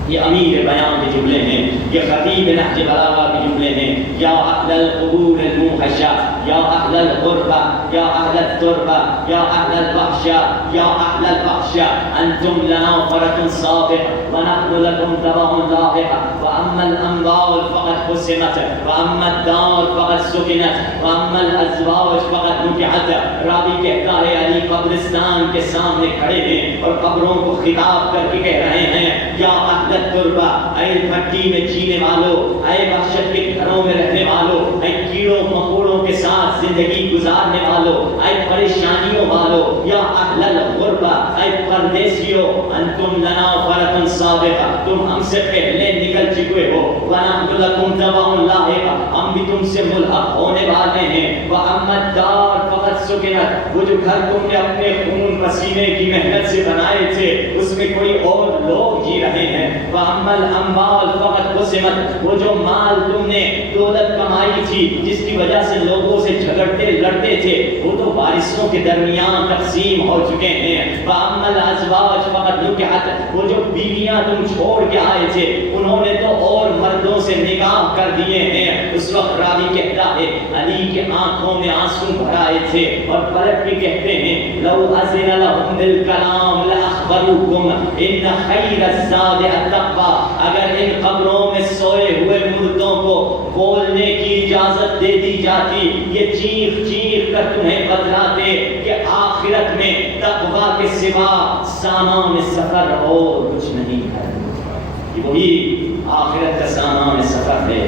یہ امیر بیان کے جملے ہیں، یہ خطیب نہج بلاغہ کے جملے ہیں۔ یا اہل القبور الموحشہ، یا اہل الغربہ، یا اہل التربہ، یا اہل الوحشہ، یا اہل الوحشہ، انتم لنا فرق سابق ونحن لكم تبع لاحق، واما الانباء فقد قسمت، واما الدار فقد سكنت، واما الازواج فقد نكحت۔ راوی کہتا ہے علی قبرستان کے سامنے کھڑے ہیں اور قبروں کو خطاب کر کے کہہ رہے ہیں یا اہل التربہ، اے مٹی میں جینے والوں، اے وحشت کے گھروں میں رہنے والوں، اے کیڑوں مکوڑوں کے ساتھ زندگی گزارنے والوں، اے پریشانیوں والوں، یا اہل الغربہ، اے پردیسیوں، انتم لنا فرق سابق، تم ہم سے پہلے نکل چکے ہو، ونحن لکم تبع لاحق، ہم بھی تم سے ملحق ہونے والے ہیں، واما الدار فقد وہ جو گھر تم نے اپنے خون پسینے کی محنت سے بنائے تھے اس میں کوئی اور لوگ جی رہے ہیں. وَأَمَّا الْأَمْوَالُ فَقَدْ قُسِمَتْ وہ جو مال تم نے دولت کمائی تھی جس کی وجہ سے لوگوں سے جھگڑتے لڑتے تھے وہ تو وارثوں کے درمیان تقسیم ہو چکے ہیں. وَأَمَّا الْأَزْوَاجُ فَقَدْ نُكِحَتْ وہ جو بیویاں تم چھوڑ کے آئے تھے انہوں نے تو اور مردوں سے نکاح کر دیے ہیں. اس وقت راوی کہتا ہے علی کے آنکھوں میں آنسو بھر آئے تھے اور پلٹ کے کہتے ہیں لو اذن لهم بالکلام لاخبروکم ان خیر الزاد التقوی اگر ان قبروں میں سوئے ہوئے مردوں کو بولنے کی اجازت دے دی جاتی یہ چیخ چیخ کر تمہیں بتلاتے کہ آخرت میں تقوی کے سوا سامان سفر اور کچھ نہیں ہے. وہی آخرت کا سامان سفر ہے.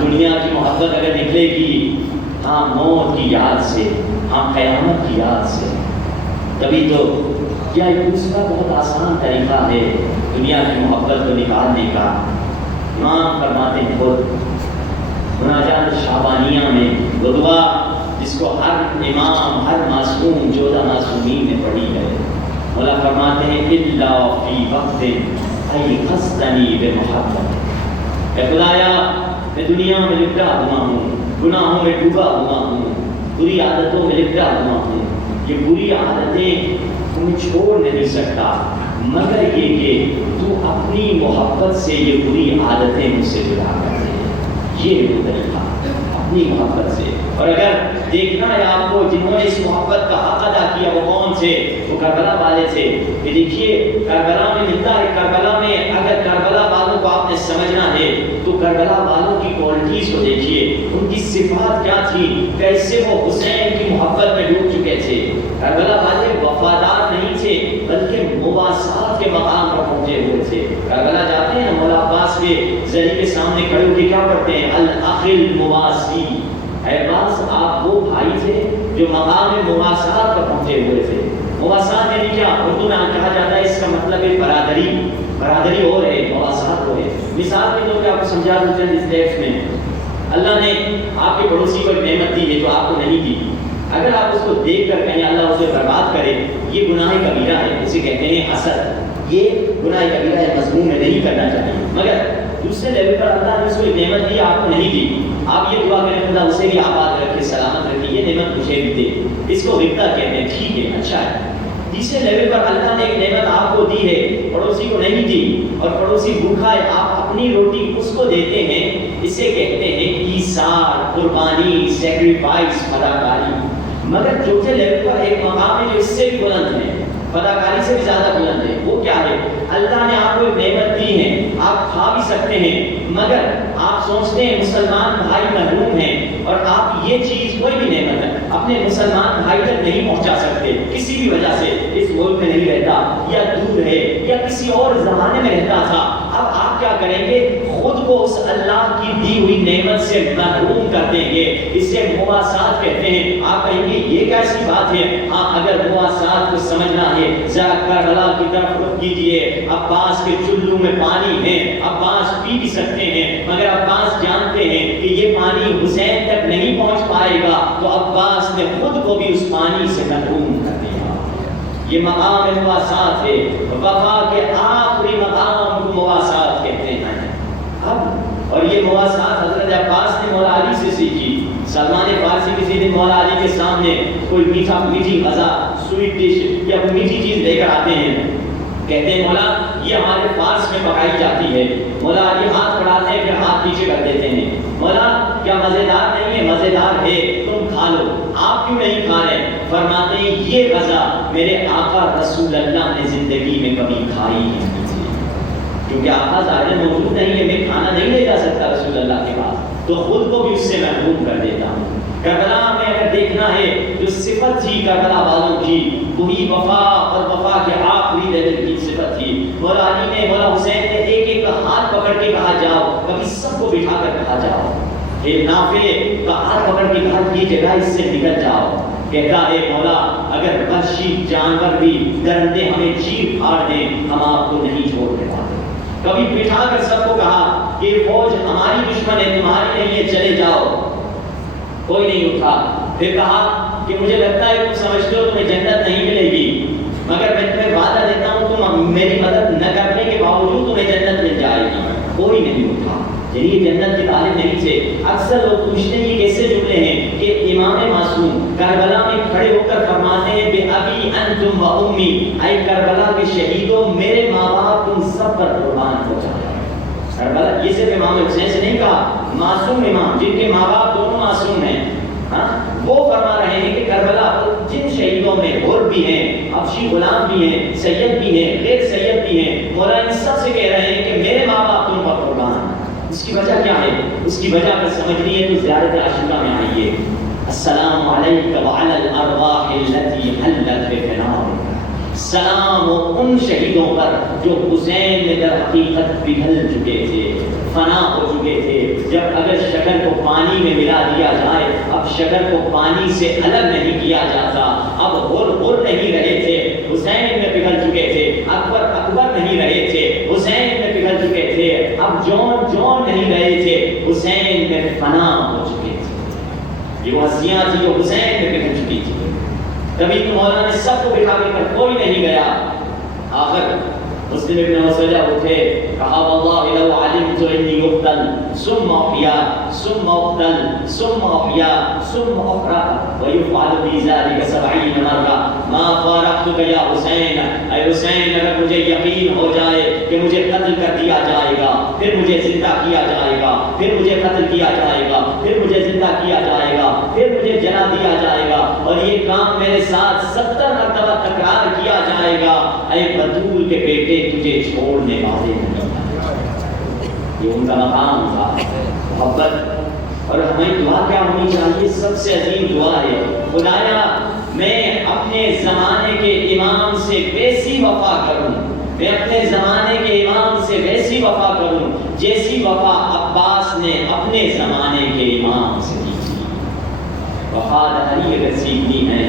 دنیا کی محبت اگر نکلے گی ہاں موت کی یاد سے ہاں قیامت کی یاد سے تبھی تو. کیا ایک دوسرا بہت آسان طریقہ ہے دنیا کی محبت کو نکالنے کا. امام فرماتے ہیں خود مناجات شعبانیہ میں وہ دعا جس کو ہر امام ہر معصوم 14 معصومین نے پڑھی ہے. مولا فرماتے ہیں الا فی وقت ایقظتنی بمحبت. اے خدایا میں دنیا میں لپٹا ہوا ہوں گناہوں میں ڈوبا ہوا ہوں بری عادتوں میں لپٹا ہوا ہوں. یہ بری عادتیں تمہیں چھوڑ نہیں سکتا مگر یہ کہ تو اپنی محبت سے یہ بری عادتیں مجھ سے جدا کر دے. یہ ہے وہ طریقہ اپنی محبت سے. اور اگر دیکھنا ہے آپ کو جنہوں نے اس محبت کا حق ادا کیا وہ کون تھے؟ وہ کربلا والے تھے. کہ دیکھیے کربلا میں ملتا ہے کربلا میں اگر کربلا والوں کو آپ نے سمجھنا ہے تو کربلا والوں کی کوالٹیز کو دیکھیے ان کی صفات کیا تھی کیسے وہ حسین کی محبت میں ڈوب چکے تھے. کربلا والے وفادار نہیں تھے بلکہ مواسات کے مقام پر پہنچے ہوئے تھے. کربلا جاتے ہیں مولا عباس کے زری کے سامنے کھڑے ہو کے کیا پڑھتے ہیں الاخ المواسی. اے عباس آپ وہ بھائی تھے جو مقام مواسات پر پہنچے ہوئے تھے. مواسات یعنی کیا اردو میں کہا جاتا ہے اس کا مطلب ہے برادری. برادری اور ہے مواسات وہ ہے. مثال کے طور پہ آپ کو سمجھا دوں چند اس ٹیکسٹ میں اللہ نے آپ کے پڑوسی کو ایک نعمت دی ہے جو آپ کو نہیں دی. اگر آپ اس کو دیکھ کر کہیں اللہ اسے برباد کرے یہ گناہ کبیرہ ہے. اسے کہتے ہیں حسد. یہ گناہ کبیرہ ہے مضمون میں نہیں کرنا چاہیے. مگر دوسرے لیول پر اللہ نے اس کو ایک نعمت دی آپ کو نہیں دی. آپ یہ دعا کریں خدا اسے بھی آباد رکھے سلامت رکھے یہ نعمت مجھے بھی دے. اس کو غبطہ کہتے ہیں. ٹھیک ہے اچھا ہے. تیسرے لیول پر اللہ نے ایک نعمت آپ کو دی ہے پڑوسی کو نہیں دی اور پڑوسی بھوکا ہے آپ اپنی روٹی اس کو دیتے ہیں. اسے کہتے ہیں ایثار قربانی سیکریفائس فداکاری. مگر چوتھے لیول پر ایک مقام ہے جو اس سے بھی بلند ہے فداکاری سے بھی زیادہ بلند ہے. وہ کیا ہے اللہ نے آپ کو ایک نعمت دی ہے آپ کھا بھی سکتے ہیں مگر آپ سوچتے ہیں مسلمان بھائی محروم ہیں اور آپ یہ چیز کوئی بھی نعمت ہے اپنے مسلمان بھائی تک نہیں پہنچا سکتے کسی بھی وجہ سے اس ملک میں نہیں رہتا یا دور ہے یا کسی اور زمانے میں رہتا تھا. اب آپ کیا کریں گے خود کو اس اللہ کی دی ہوئی نعمت سے محروم کر دیں گے. اسے مواسات کہتے ہیں. آپ کہیں گے یہ کیسی بات ہے. ہاں اگر مواسات کو سمجھنا ہے ذرا کربلا کی طرف رخ کیجیے. عباس کے چلو میں پانی ہے عباس پی بھی سکتے ہیں مگر عباس جانتے ہیں کہ یہ پانی حسین تک نہیں پہنچ پائے گا تو عباس نے خود کو بھی اس پانی سے محروم کر دیا. یہ مقام مواسات ہے. وفا کے آخری مقام کو مواسات کہتے ہیں. اب اور یہ مواسات حضرت عباس نے مولا علی سے سیکھی. سلمان فارسی کسی دن مولا علی کے سامنے کوئی میٹھی غذا سویٹ ڈش یا کوئی میٹھی چیز لے کر آتے ہیں. کہتے ہیں مولا یہ ہمارے فارس میں پکائی جاتی ہے. مولا علی ہاتھ بڑھاتے ہیں پھر ہاتھ پیچھے کر دیتے ہیں. مولا کیا مزیدار نہیں ہے؟ مزیدار ہے تم کھا لو. آپ کیوں نہیں کھا رہے؟ فرماتے ہیں یہ غذا میرے آقا رسول اللہ نے زندگی میں کبھی کھائی نہیں تھی. کیونکہ آقا ظاہر موجود نہیں ہے میں کھانا نہیں لے جا سکتا رسول اللہ کے پاس تو خود کو بھی اس سے محروم کر دیتا ہوں. کربلا میں اگر دیکھنا ہے جو صفت تھی کربلا والوں کی وہی وفا اور وفا کے آخری لیول کی صفت تھی. مولا علی نے مولا حسین نے ایک ایک کا ہاتھ پکڑ کے کہا جاؤ کبھی سب کو بٹھا کر کہا جاؤ. یہ نافع کا ہاتھ پکڑ کے کہا یہ جگہ اس سے نکل جاؤ. کہتا ہے مولا اگر وحشی جانور بھی درندے ہمیں چیر پھاڑ دیں ہم آپ کو نہیں چھوڑ دیں. کبھی بٹھا کر سب کو کہا کہ فوج ہماری دشمن ہے تمہاری نہیں ہے چلے جاؤ. کوئی نہیں اٹھا. پھر کہا کہ مجھے لگتا ہے تم سمجھتے ہو تمہیں جنت نہیں ملے گی، مگر میں تمہیں وعدہ دیتا ہوں تم میری مدد نہ کرنے کے باوجود تمہیں جنت مل جائے گی۔ کوئی نہیں اٹھا، یعنی یہ جنت کے طالب نہیں تھے۔ اکثر لوگ پوچھتے ہیں یہ کیسے جملے ہیں کہ امام معصوم کربلا میں کھڑے ہو کر فرماتے ہیں بے ابی انتم و امی، اے کربلا کے شہیدوں میرے ماں باپ تم سب پر قربان ہو جائے۔ کربلا یہ صرف امام حسین سے نہیں کہا، معصوم امام جن کے ماں باپ دونوں معصوم ہیں، ہاں وہ فرما رہے ہیں کہ کربلا جن شہیدوں میں حر بھی ہیں، حبشی غلام بھی ہیں، سید بھی ہیں، غیر سید بھی ہیں، مولا ان سب سے کہہ رہے ہیں کہ میرے ماں باپ تم پر قربان۔ اس کی وجہ کیا ہے؟ اس کی وجہ اگر سمجھنی ہے تو زیارت عاشورہ میں آئیے۔ السلام علیک وعلی الارواح التي حلت بفنائک، سلام ان شہیدوں پر جو حسین میں در حقیقت پگھل چکے تھے، فنا ہو چکے تھے۔ جب اگر شکر کو پانی میں ملا دیا جائے، اب شکر کو پانی سے الگ نہیں کیا جاتا، اب غر نہیں رہے تھے، حسین میں پگھل چکے تھے، اکبر نہیں رہے تھے، حسین میں پگھل چکے تھے، اب جون نہیں رہے تھے، حسین میں فنا ہو چکے تھے۔ یہ وہ ہستیاں تھیں جو حسین میں پگھل چکی تھی۔ کبھی تو مولا نے سب کو بٹھا کے کر کوئی نہیں گیا۔ آخر مسلم ابن مسعود اٹھے، کہا واللہ لو علمت انی اقتل ثم احیا ثم اقتل ثم احیا ثم احرق ويفعل بي ذلك 70 مرہ ما فارقتك یا حسین، اے حسین اگر مجھے یقین ہو جائے کہ مجھے قتل کر دیا جائے گا، پھر مجھے زندہ کیا جائے گا، پھر مجھے قتل کیا جائے گا، پھر مجھے زندہ کیا جائے گا، پھر مجھے جلا دیا جائے گا، اور یہ کام میرے ساتھ 70 مرتبہ تکرار کیا جائے گا، اے بطول کے بیٹے تجھے چھوڑنے والے نہیں۔ یہ ان کا مقام تھا، محبت۔ اور ہمیں دعا کیا ہونی چاہیے؟ سب سے عظیم دعا ہے، خدایا میں اپنے زمانے کے امام سے ویسی وفا کروں، میں اپنے زمانے کے امام سے ویسی وفا کروں جیسی وفا عباس نے اپنے زمانے کے امام سے کی تھی۔ وفاداری اگر سیکھنی ہے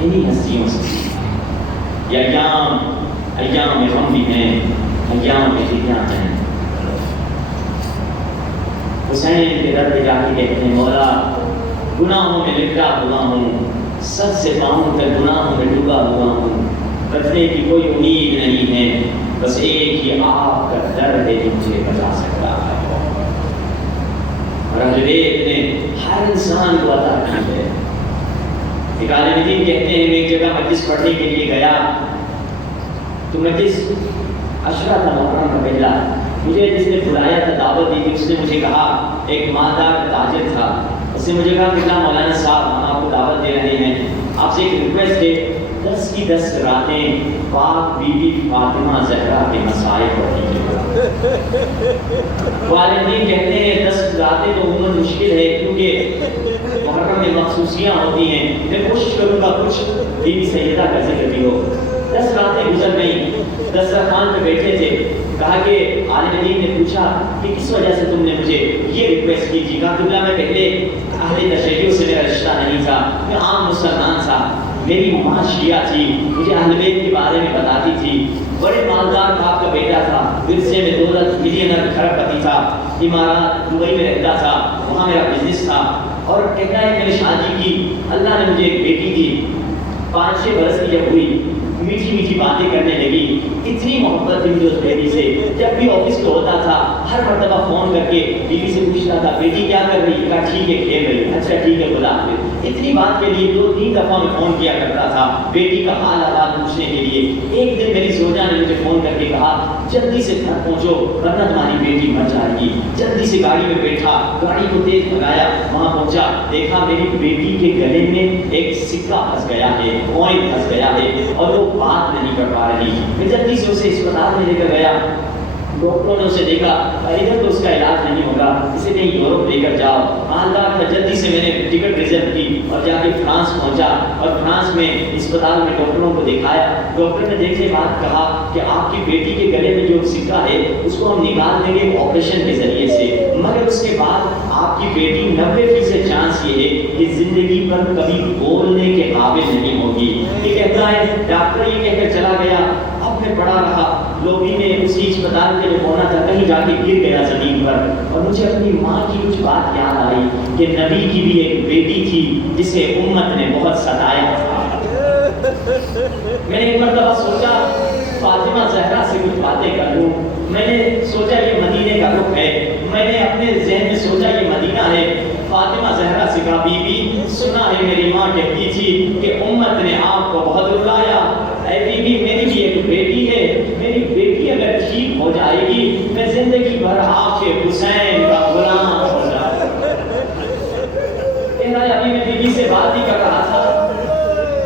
انہی ہستیوں سے سیکھیں۔ یہ ایام غم بھی ہیں، ایام فتنہ ہیں۔ حسین کے در پہ جا کے کہتے ہیں مولا گناہوں میں لپٹا ہوا ہوں، سب سے پاؤں تک گناہوں میں ڈوبا ہوا ہوں، بچنے کی کوئی امید نہیں ہے، بس ایک ہی آپ کا در ہے جو مجھے بچا سکتا ہے۔ اور اہل بیت نے ہر انسان کو عطا کی ہے۔ ایک عالم دین کہتے ہیں میں ایک جگہ مجلس پڑھنے کے لیے گیا تو مجلس عشرہ تھا، محرم کا پہلا، مجھے جس نے بلایا تھا دعوت دی تھی اس نے مجھے کہا، ایک مالدار تاجر تھا، اس نے مجھے کہا کہ مولانا صاحب ہم آپ کو دعوت دے رہے ہیں، آپ سے ایک ریکویسٹ ہے 10 کی 10 راتیں پاک بی بی فاطمہ زہرا کے مسائل پڑھ لیجیے۔ والدین کہتے ہیں 10 راتیں تو عموماً مشکل ہے کیونکہ محرم میں مخصوصیاں ہوتی ہیں، میں کوشش کروں گا کچھ بی بی سیدہ کا ذکر بھی ہو۔ 10 راتیں گزر گئیں، دسترخوان پہ بیٹھے تھے، کہا کہ عالم دین نے پوچھا کہ کس وجہ سے تم نے مجھے یہ ریکویسٹ کی تھی؟ کہا قبلہ میں پہلے اہل تشیع سے میرا رشتہ نہیں تھا، میں عام مسلمان تھا، میری ماں شیعہ تھی، مجھے اہل بیت کے بارے میں بتاتی تھی، بڑے مالدار باپ کا بیٹا تھا، ورثے میں دولت ملینر کھرب پتی تھا، امارات دبئی میں رہتا تھا، وہاں میرا بزنس تھا، اور کہتا ہے میں نے شادی کی، اللہ نے مجھے ایک بیٹی دی، 5-6 برس کی جب ہوئی میٹھی میٹھی باتیں کرنے لگی، اتنی محبت تھی مجھے اس بیٹی سے، جب بھی آفس کو ہوتا تھا ہر مرتبہ فون کر کے بیوی سے پوچھتا تھا بیٹی کیا کر رہی ہے؟ کہا ٹھیک ہے کھیل رہی ہے، اچھا ٹھیک ہے خدا حافظ۔ اتنی بات کے لیے 2-3 دفعہ میں فون کیا کرتا تھا بیٹی کا حال حالات پوچھنے کے لیے۔ ایک دن میری زوجہ نے مجھے فون کر کے کہا جلدی سے گھر پہنچو ورنہ تمہاری بیٹی مر جائے گی۔ جلدی سے گاڑی میں بیٹھا، گاڑی کو تیز بھگایا، وہاں پہنچا، دیکھا میری بیٹی کے گلے میں ایک سکہ پھنس گیا ہے، کوئن پھنس گیا ہے اور وہ بات نہیں کر پا رہی۔ میں جلدی سے اسے اسپتال میں لے کر گیا، ڈاکٹروں نے اسے دیکھا، ادھر تو اس کا علاج نہیں ہوگا، اسے کہیں یورپ لے کر جاؤ۔ مالدار تھا، جلدی سے میں نے ٹکٹ ریزرو کی اور جا کے فرانس پہنچا، اور فرانس میں اسپتال میں ڈاکٹروں کو دکھایا۔ ڈاکٹر نے دیکھنے کے بعد کہا کہ آپ کی بیٹی کے گلے میں جو سکہ ہے اس کو ہم نکال دیں گے آپریشن کے ذریعے سے، مگر اس کے بعد آپ کی بیٹی 90% چانس یہ ہے کہ زندگی پر کبھی بولنے کے قابل نہیں ہوگی۔ یہ کہتا ہے ڈاکٹر یہ کہہ کر چلا گیا، اب میں پڑا رہا لوبی میں اسی اسپتال کے جو ہونا تھا، کہیں جا کے گر گیا زمین پر، اور مجھے اپنی ماں کی کچھ بات یاد آئی کہ نبی کی بھی ایک بیٹی تھی جسے امت نے بہت ستایا تھا۔ میں نے ایک مرتبہ سوچا فاطمہ زہرا سے کچھ باتیں کر لوں۔ میں نے سوچا یہ مدینے کا رخ ہے، میں نے اپنے ذہن میں سوچا یہ مدینہ ہے۔ فاطمہ زہرا سے کہا بی بی سنا ہے میری ماں کہتی تھی کہ امت نے آپ کو بہت رلایا، اے بی بی میری بھی ایک بیٹی ہے، میری بیٹی اگر ٹھیک ہو جائے گی میں زندگی بھر آپ کے حسین کا غلام ہو جاؤں گا۔ ابھی میں بی بی سے بات ہی کر رہا تھا،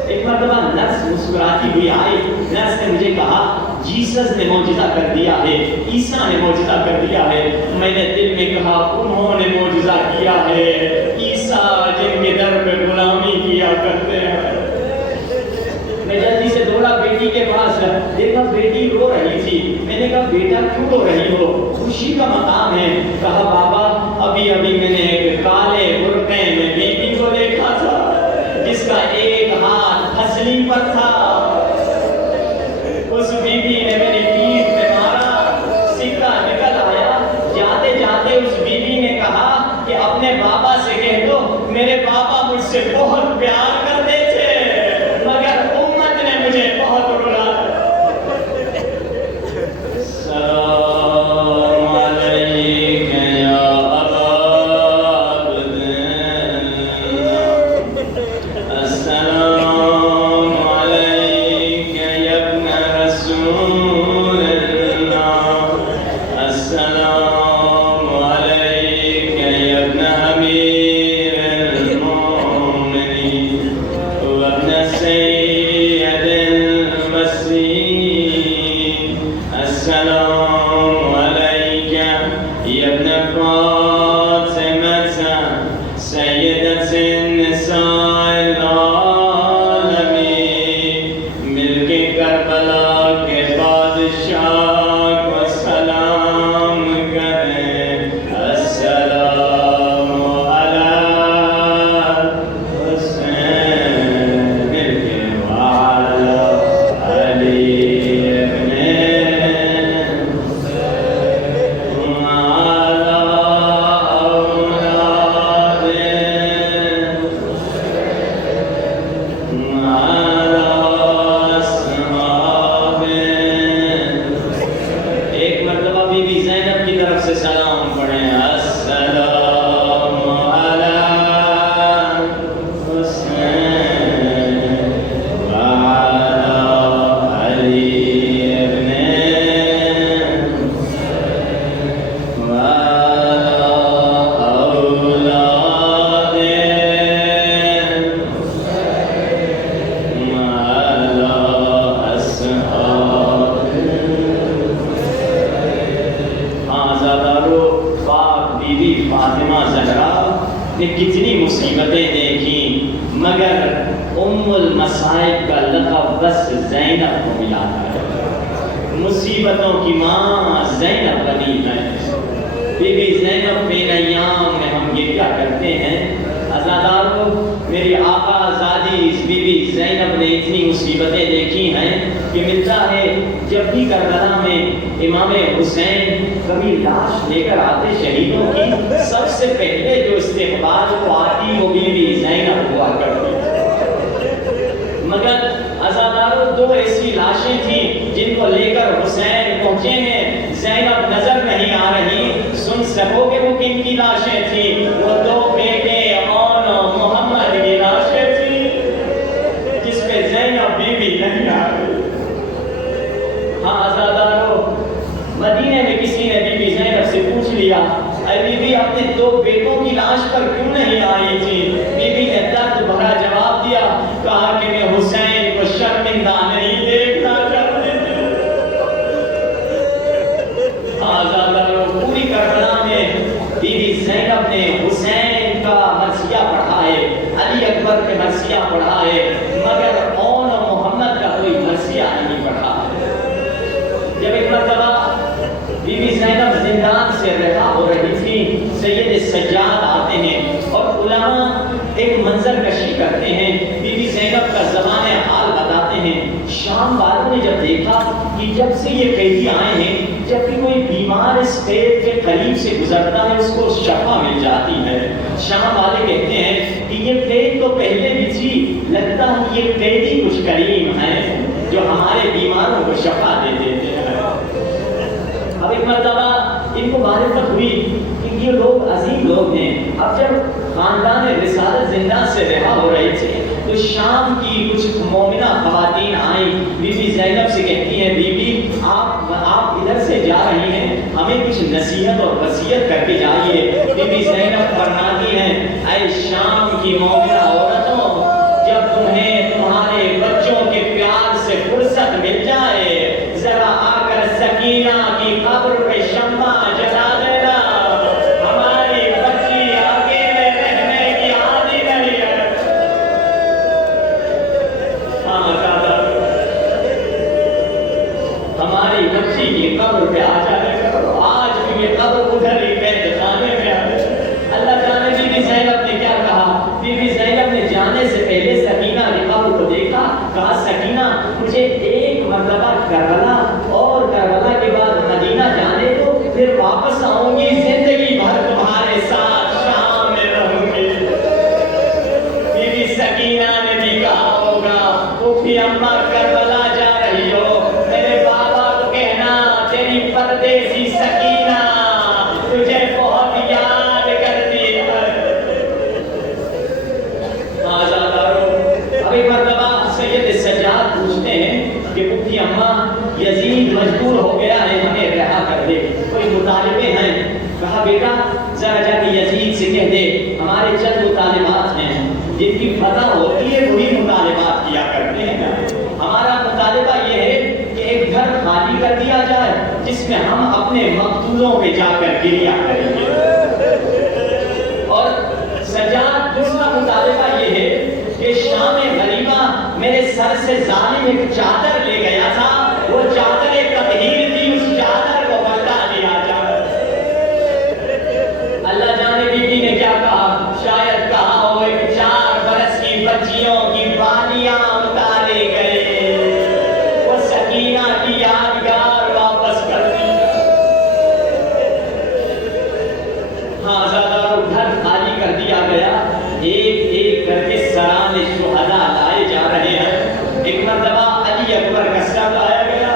ایک مرتبہ نرس مسکراتی ہوئی آئی۔ نرس نے مجھے کہا جیسس نے معجزہ کر دیا ہے، عیسیٰ نے معجزہ کر دیا ہے۔ میں نے دل میں کہا انہوں نے معجزہ کیا ہے، عیسیٰ جن کے در پہ غلامی کیا کرتے ہیں۔ میں جلدی سے دوڑا بیٹی کے پاس، دیکھا بیٹی رو رہی تھی۔ میں نے کہا بیٹا کیوں رو رہی ہو؟ خوشی کا مقام ہے۔ کہا بابا ابھی ابھی میں نے ایک کالے برقعے میں بیٹی کو دیکھا تھا جس کا ایک ہاتھ ہنسلی پر تھا، اس بی بی نے میری پیٹھ پہ مارا، سکہ نکل آیا۔ جاتے جاتے اس بی بی نے کہا کہ اپنے بابا سے کہہ دو میرے بابا مجھ سے بہت پیار کرتے تھے مگر امت نے مجھے بہت رلایا۔ السلام علیک یا ابا عبد اللہ، السلام علیک یا ابن رسول اللہ، السلام علیک یا ابن امیر المؤمنین وابن سید المسیح، السلام علیک یا ابن فاطمة سیدۃ النساء العالمین، ملک کربلا کے بادشاہ کو سلام کریں، السلام علی حسین وعلی علی ابن وعلی اولاد وعلی اصحاب۔ ایک مرتبہ بی بی زینب کی طرف سے سلام پڑھیں، السلام علی حسین وعلی علی ابن وعلی اولاد وعلی اصحاب۔ آزادارو پاک بی بی فاطمہ زہرا نے کتنی مصیبتیں دیکھیں مگر ام المصائب کا لقب بس زینب کو ملا ہے۔ مصیبتوں کی ماں زینب بنی ہے۔ بی بی زینب بین ایام میں ہم گریہ کرتے ہیں۔ آزادارو میری آقا زادی اس بی بی زینب نے اتنی مصیبتیں دیکھی ہیں کہ ملتا ہے جب بھی کربلا میں امام حسین کبھی لاش لے کر آتے شہیدوں کی، سب سے پہلے جو استقبال کو آتی وہ بی بی زینب ہوا کرتی۔ مگر عزادارو دو ایسی لاشیں تھیں جن کو لے کر حسین پہنچے ہیں، زینب نظر نہیں آ رہی۔ سن سکو گے وہ کن کی لاشیں تھیں؟ وہ دو بیٹے اور محمد کی لاشیں تھیں جس پہ زینب بی بی نہیں آ رہی۔ ہاں عزادارو مدینے میں کسی نے بی بی زینب سے پوچھ لیا اے بی بی اپنے دو بیٹوں کی لاش پر کیوں نہیں آئی تھی؟ بی بی نے درد بھرا جواب دیا، کہا کہ میں حسین کو شرمندہ نہیں دیکھنا چاہتے تھے۔ آزادارو پوری کربلا میں بی بی زینب نے حسین کا مرثیہ پڑھا ہے، علی اکبر کے مرثیہ پڑھا ہے مگر اون و محمد کا کوئی مرثیہ نہیں پڑھا ہے۔ جب ایک مرتبہ بی بی زینب زندان سے رہا ہو رہی تھی، سید سجاد آتے ہیں اور علماء ایک منظر کشی کرتے ہیں، بی بی زینب کا زمانہ حال بتاتے ہیں۔ شام والوں نے جب دیکھا کہ جب سے یہ قیدی آئے ہیں جب بھی کوئی بیمار اس قید کے قریب سے گزرتا ہے اس کو شفا مل جاتی ہے۔ شام والے کہتے ہیں کہ یہ قید تو پہلے بھی تھی، لگتا ہے یہ قیدی کچھ کریم ہیں جو ہمارے بیماروں کو شفا دے دیتے ہیں۔ اب ایک مرتبہ ان کو معرفت ہوئی کہ یہ لوگ عظیم لوگ ہیں۔ اب جب خاندان رسالت زندہ سے رہا ہو رہے تھے تو شام کی کچھ مومنہ خواتین آئیں، بی بی زینب سے کہتی ہیں بی بی آپ ادھر سے جا رہی ہیں، ہمیں کچھ نصیحت اور وصیت کر کے جائیے۔ بی بی زینب فرماتی ہیں اے شام کی مومنہ عورتوں، جب تمہیں تمہارے بچوں کے پیار سے فرصت مل جائے ذرا آ کر سکینہ کی قبر پہ شمع جلا دینا، ہماری بچی اکیلے رہنے کی عادی نہیں ہے۔ ہماری بچی کی قبر پہ آ جانے کرو، آج بھی یہ قبر ادھر ہی قید خانے میں ہے۔ اللہ جانے بی بی زینب نے کیا کہا، بی بی زینب نے جانے سے پہلے سکینہ کی قبر کو دیکھا، کہا سکینہ مجھے ایک مرتبہ کربلا اور کربلا کے بعد مدینہ جانے دو، پھر واپس آؤں گی، زندگی بھر تمہارے ساتھ شام میں رہوں گی۔ بی بی سکینہ نے بھی کہا ہوگا پھوپھی اماں کربلا جا رہی ہو، میرے بابا کو کہنا تیری پردیسی سکینہ تجھے بہت یاد کرتی ہے۔ اب ایک مرتبہ سید سجاد پوچھتے ہیں کہ پھوپھی اماں یزید مجبور ہو گیا ہے ہمیں رہا کر دے، کوئی مطالبے ہیں؟ کہا بیٹا ذرا جا کے یزید سے کہہ دے ہمارے چند مطالبات ہیں، جن کی فتح ہوتی ہے وہی مطالبات کیا کرتے ہیں۔ ہمارا مطالبہ یہ ہے کہ ایک گھر خالی کر دیا جائے جس میں ہم اپنے مقتولوں پہ جا کر گریا کریں گے، اور سجاد دوسرا مطالبہ یہ ہے کہ شام غریبہ میرے سر سے ظالم ایک چادر لے گیا تھا، وہ چادر تطہیر تھی، اس چادر کو بتا دیا جائے۔ اللہ جانے بی بی نے کیا کہا، شاید کہا ہو ایک 4 برس کی بچیوں کی بالیاں اتارے گئے، وہ سکینہ کی یادگار واپس کر دی۔ ہاں زیادہ گھر خالی کر دیا گیا، ایک ایک کر کے سرانے شہداء لائے جا رہے ہیں۔ ایک مرتبہ علی اکبر کا سر لایا گیا،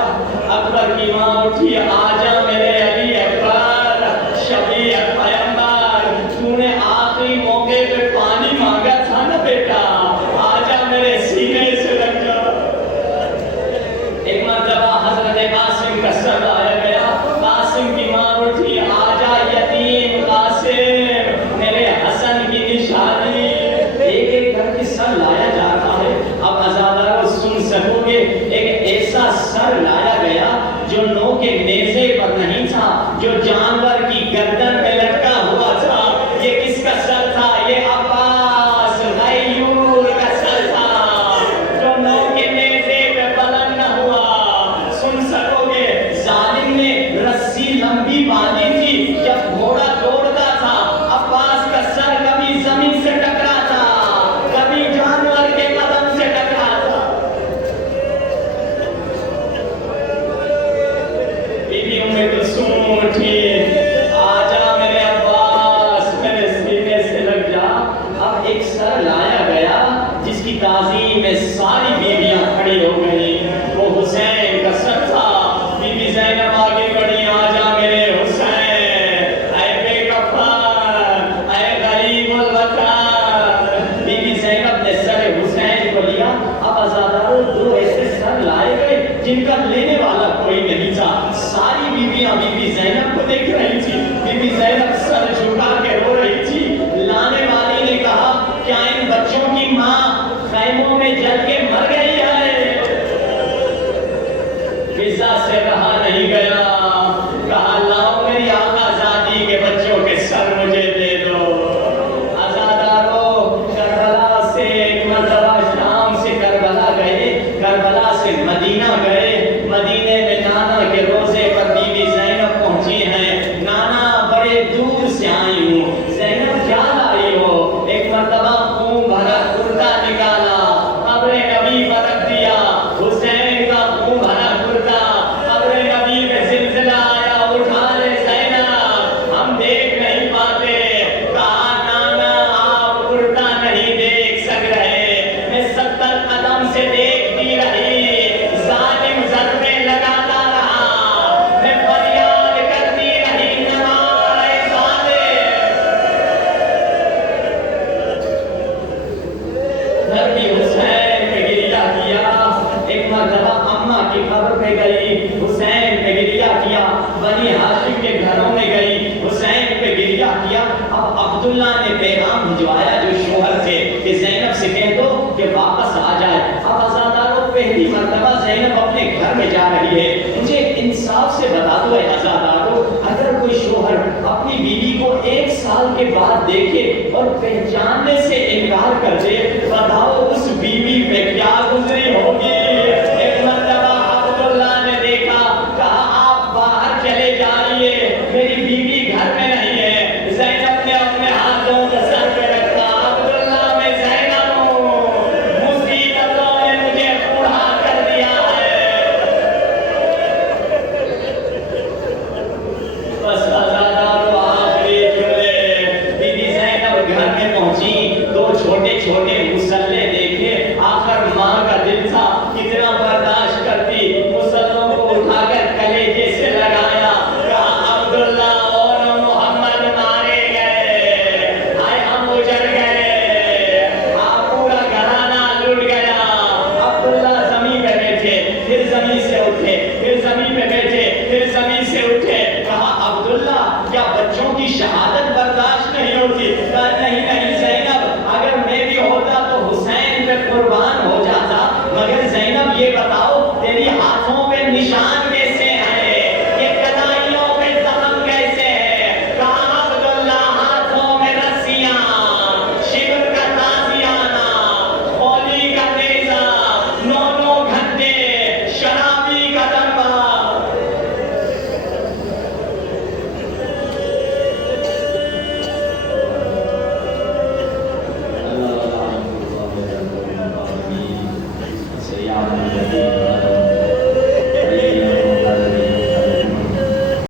اکبر کی ماں اٹھی آجا میرے علی اکبر، شفیع پیغمبر، تو نے آخری موقع پہ پانی مانگا تھا نا بیٹا، آجا میرے سینے سے لگ جا۔ ایک مرتبہ حضرت قاسم کا سر لایا گیا، قاسم کی ماں اٹھی آجا یتیم قاسم، میرے حسن کی نشانی، ایک ایک کر کے سر لایا جاتا ہے۔ اب ازادارو سن سکو گے ایک ایسا سر لایا گیا جو نو کے نیزے پر نہیں تھا، جو جانور کی گردن میں لٹکا ہوا تھا۔ یہ کس کا سر تھا؟ یہ عباس غیور کا سر تھا جو نو کے نیزے پہ بلند نہ ہوا۔ سن سکو گے ظالم نے رسی لمبی باندھی تھی، جب گھوڑا دوڑتا تھا عباس کا سر کبھی زمین سے ٹکرا تھا، کبھی جانور کے قدم سے ٹکرا تھا۔ بی بی ام کلثوم اٹھی آجا میرے عباس، میرے سینے سے لگ جا۔ اب ایک سر لایا گیا جس کی تعظیم میں ساری بیویاں کھڑی ہو گئی، وہ حسین کا سر تھا۔ بی بی زینب آگے بڑھی آجا میرے حسین، اے بے کفن، اے غریب الوطن۔ بی بی زینب نے سر حسین کو لیا۔ اب ازادارو 2 ایسے سر لائے گئے جن کا لینے والا کوئی نہیں تھا۔ ساری بیویاں بی بی زینب کو دیکھ رہی تھی، بی بی زینب سر جھکا کے رو رہی تھی۔ لانے والی نے کہا کیا ان بچوں کی ماں خیموں میں جل کے مر گئی ہے؟ فضا سے رہا نہیں گیا، کہا لاؤ میری آقا زادی کے بچوں کے سر مجھے دے دو۔ ازادارو کربلا سے ایک مرتبہ شام سے کربلا گئے، کربلا سے مدینہ گئے، مدینے میں نانا کے روزے پر بی بی زینب پہنچی ہیں۔ نانا بڑے دور سے آئی ہوں، زینب کیا لائی ہو؟ ایک مرتبہ خون بھرا کرتا نکالا، قبر نبی پر رکھ دیا، حسین کا خون بھرا کرتا اب عبداللہ نے پیغام بھجوایا جو شوہر تھے کہ زینب سے کہہ دو کہ واپس آ جائے. اب عزاداروں پہلی مرتبہ زینب اپنے گھر میں جا رہی ہے. مجھے انصاف سے بتا دو اے عزاداروں، اگر کوئی شوہر اپنی بیوی کو 1 سال کے بعد دیکھے اور پہچاننے سے انکار کر دے، بتاؤ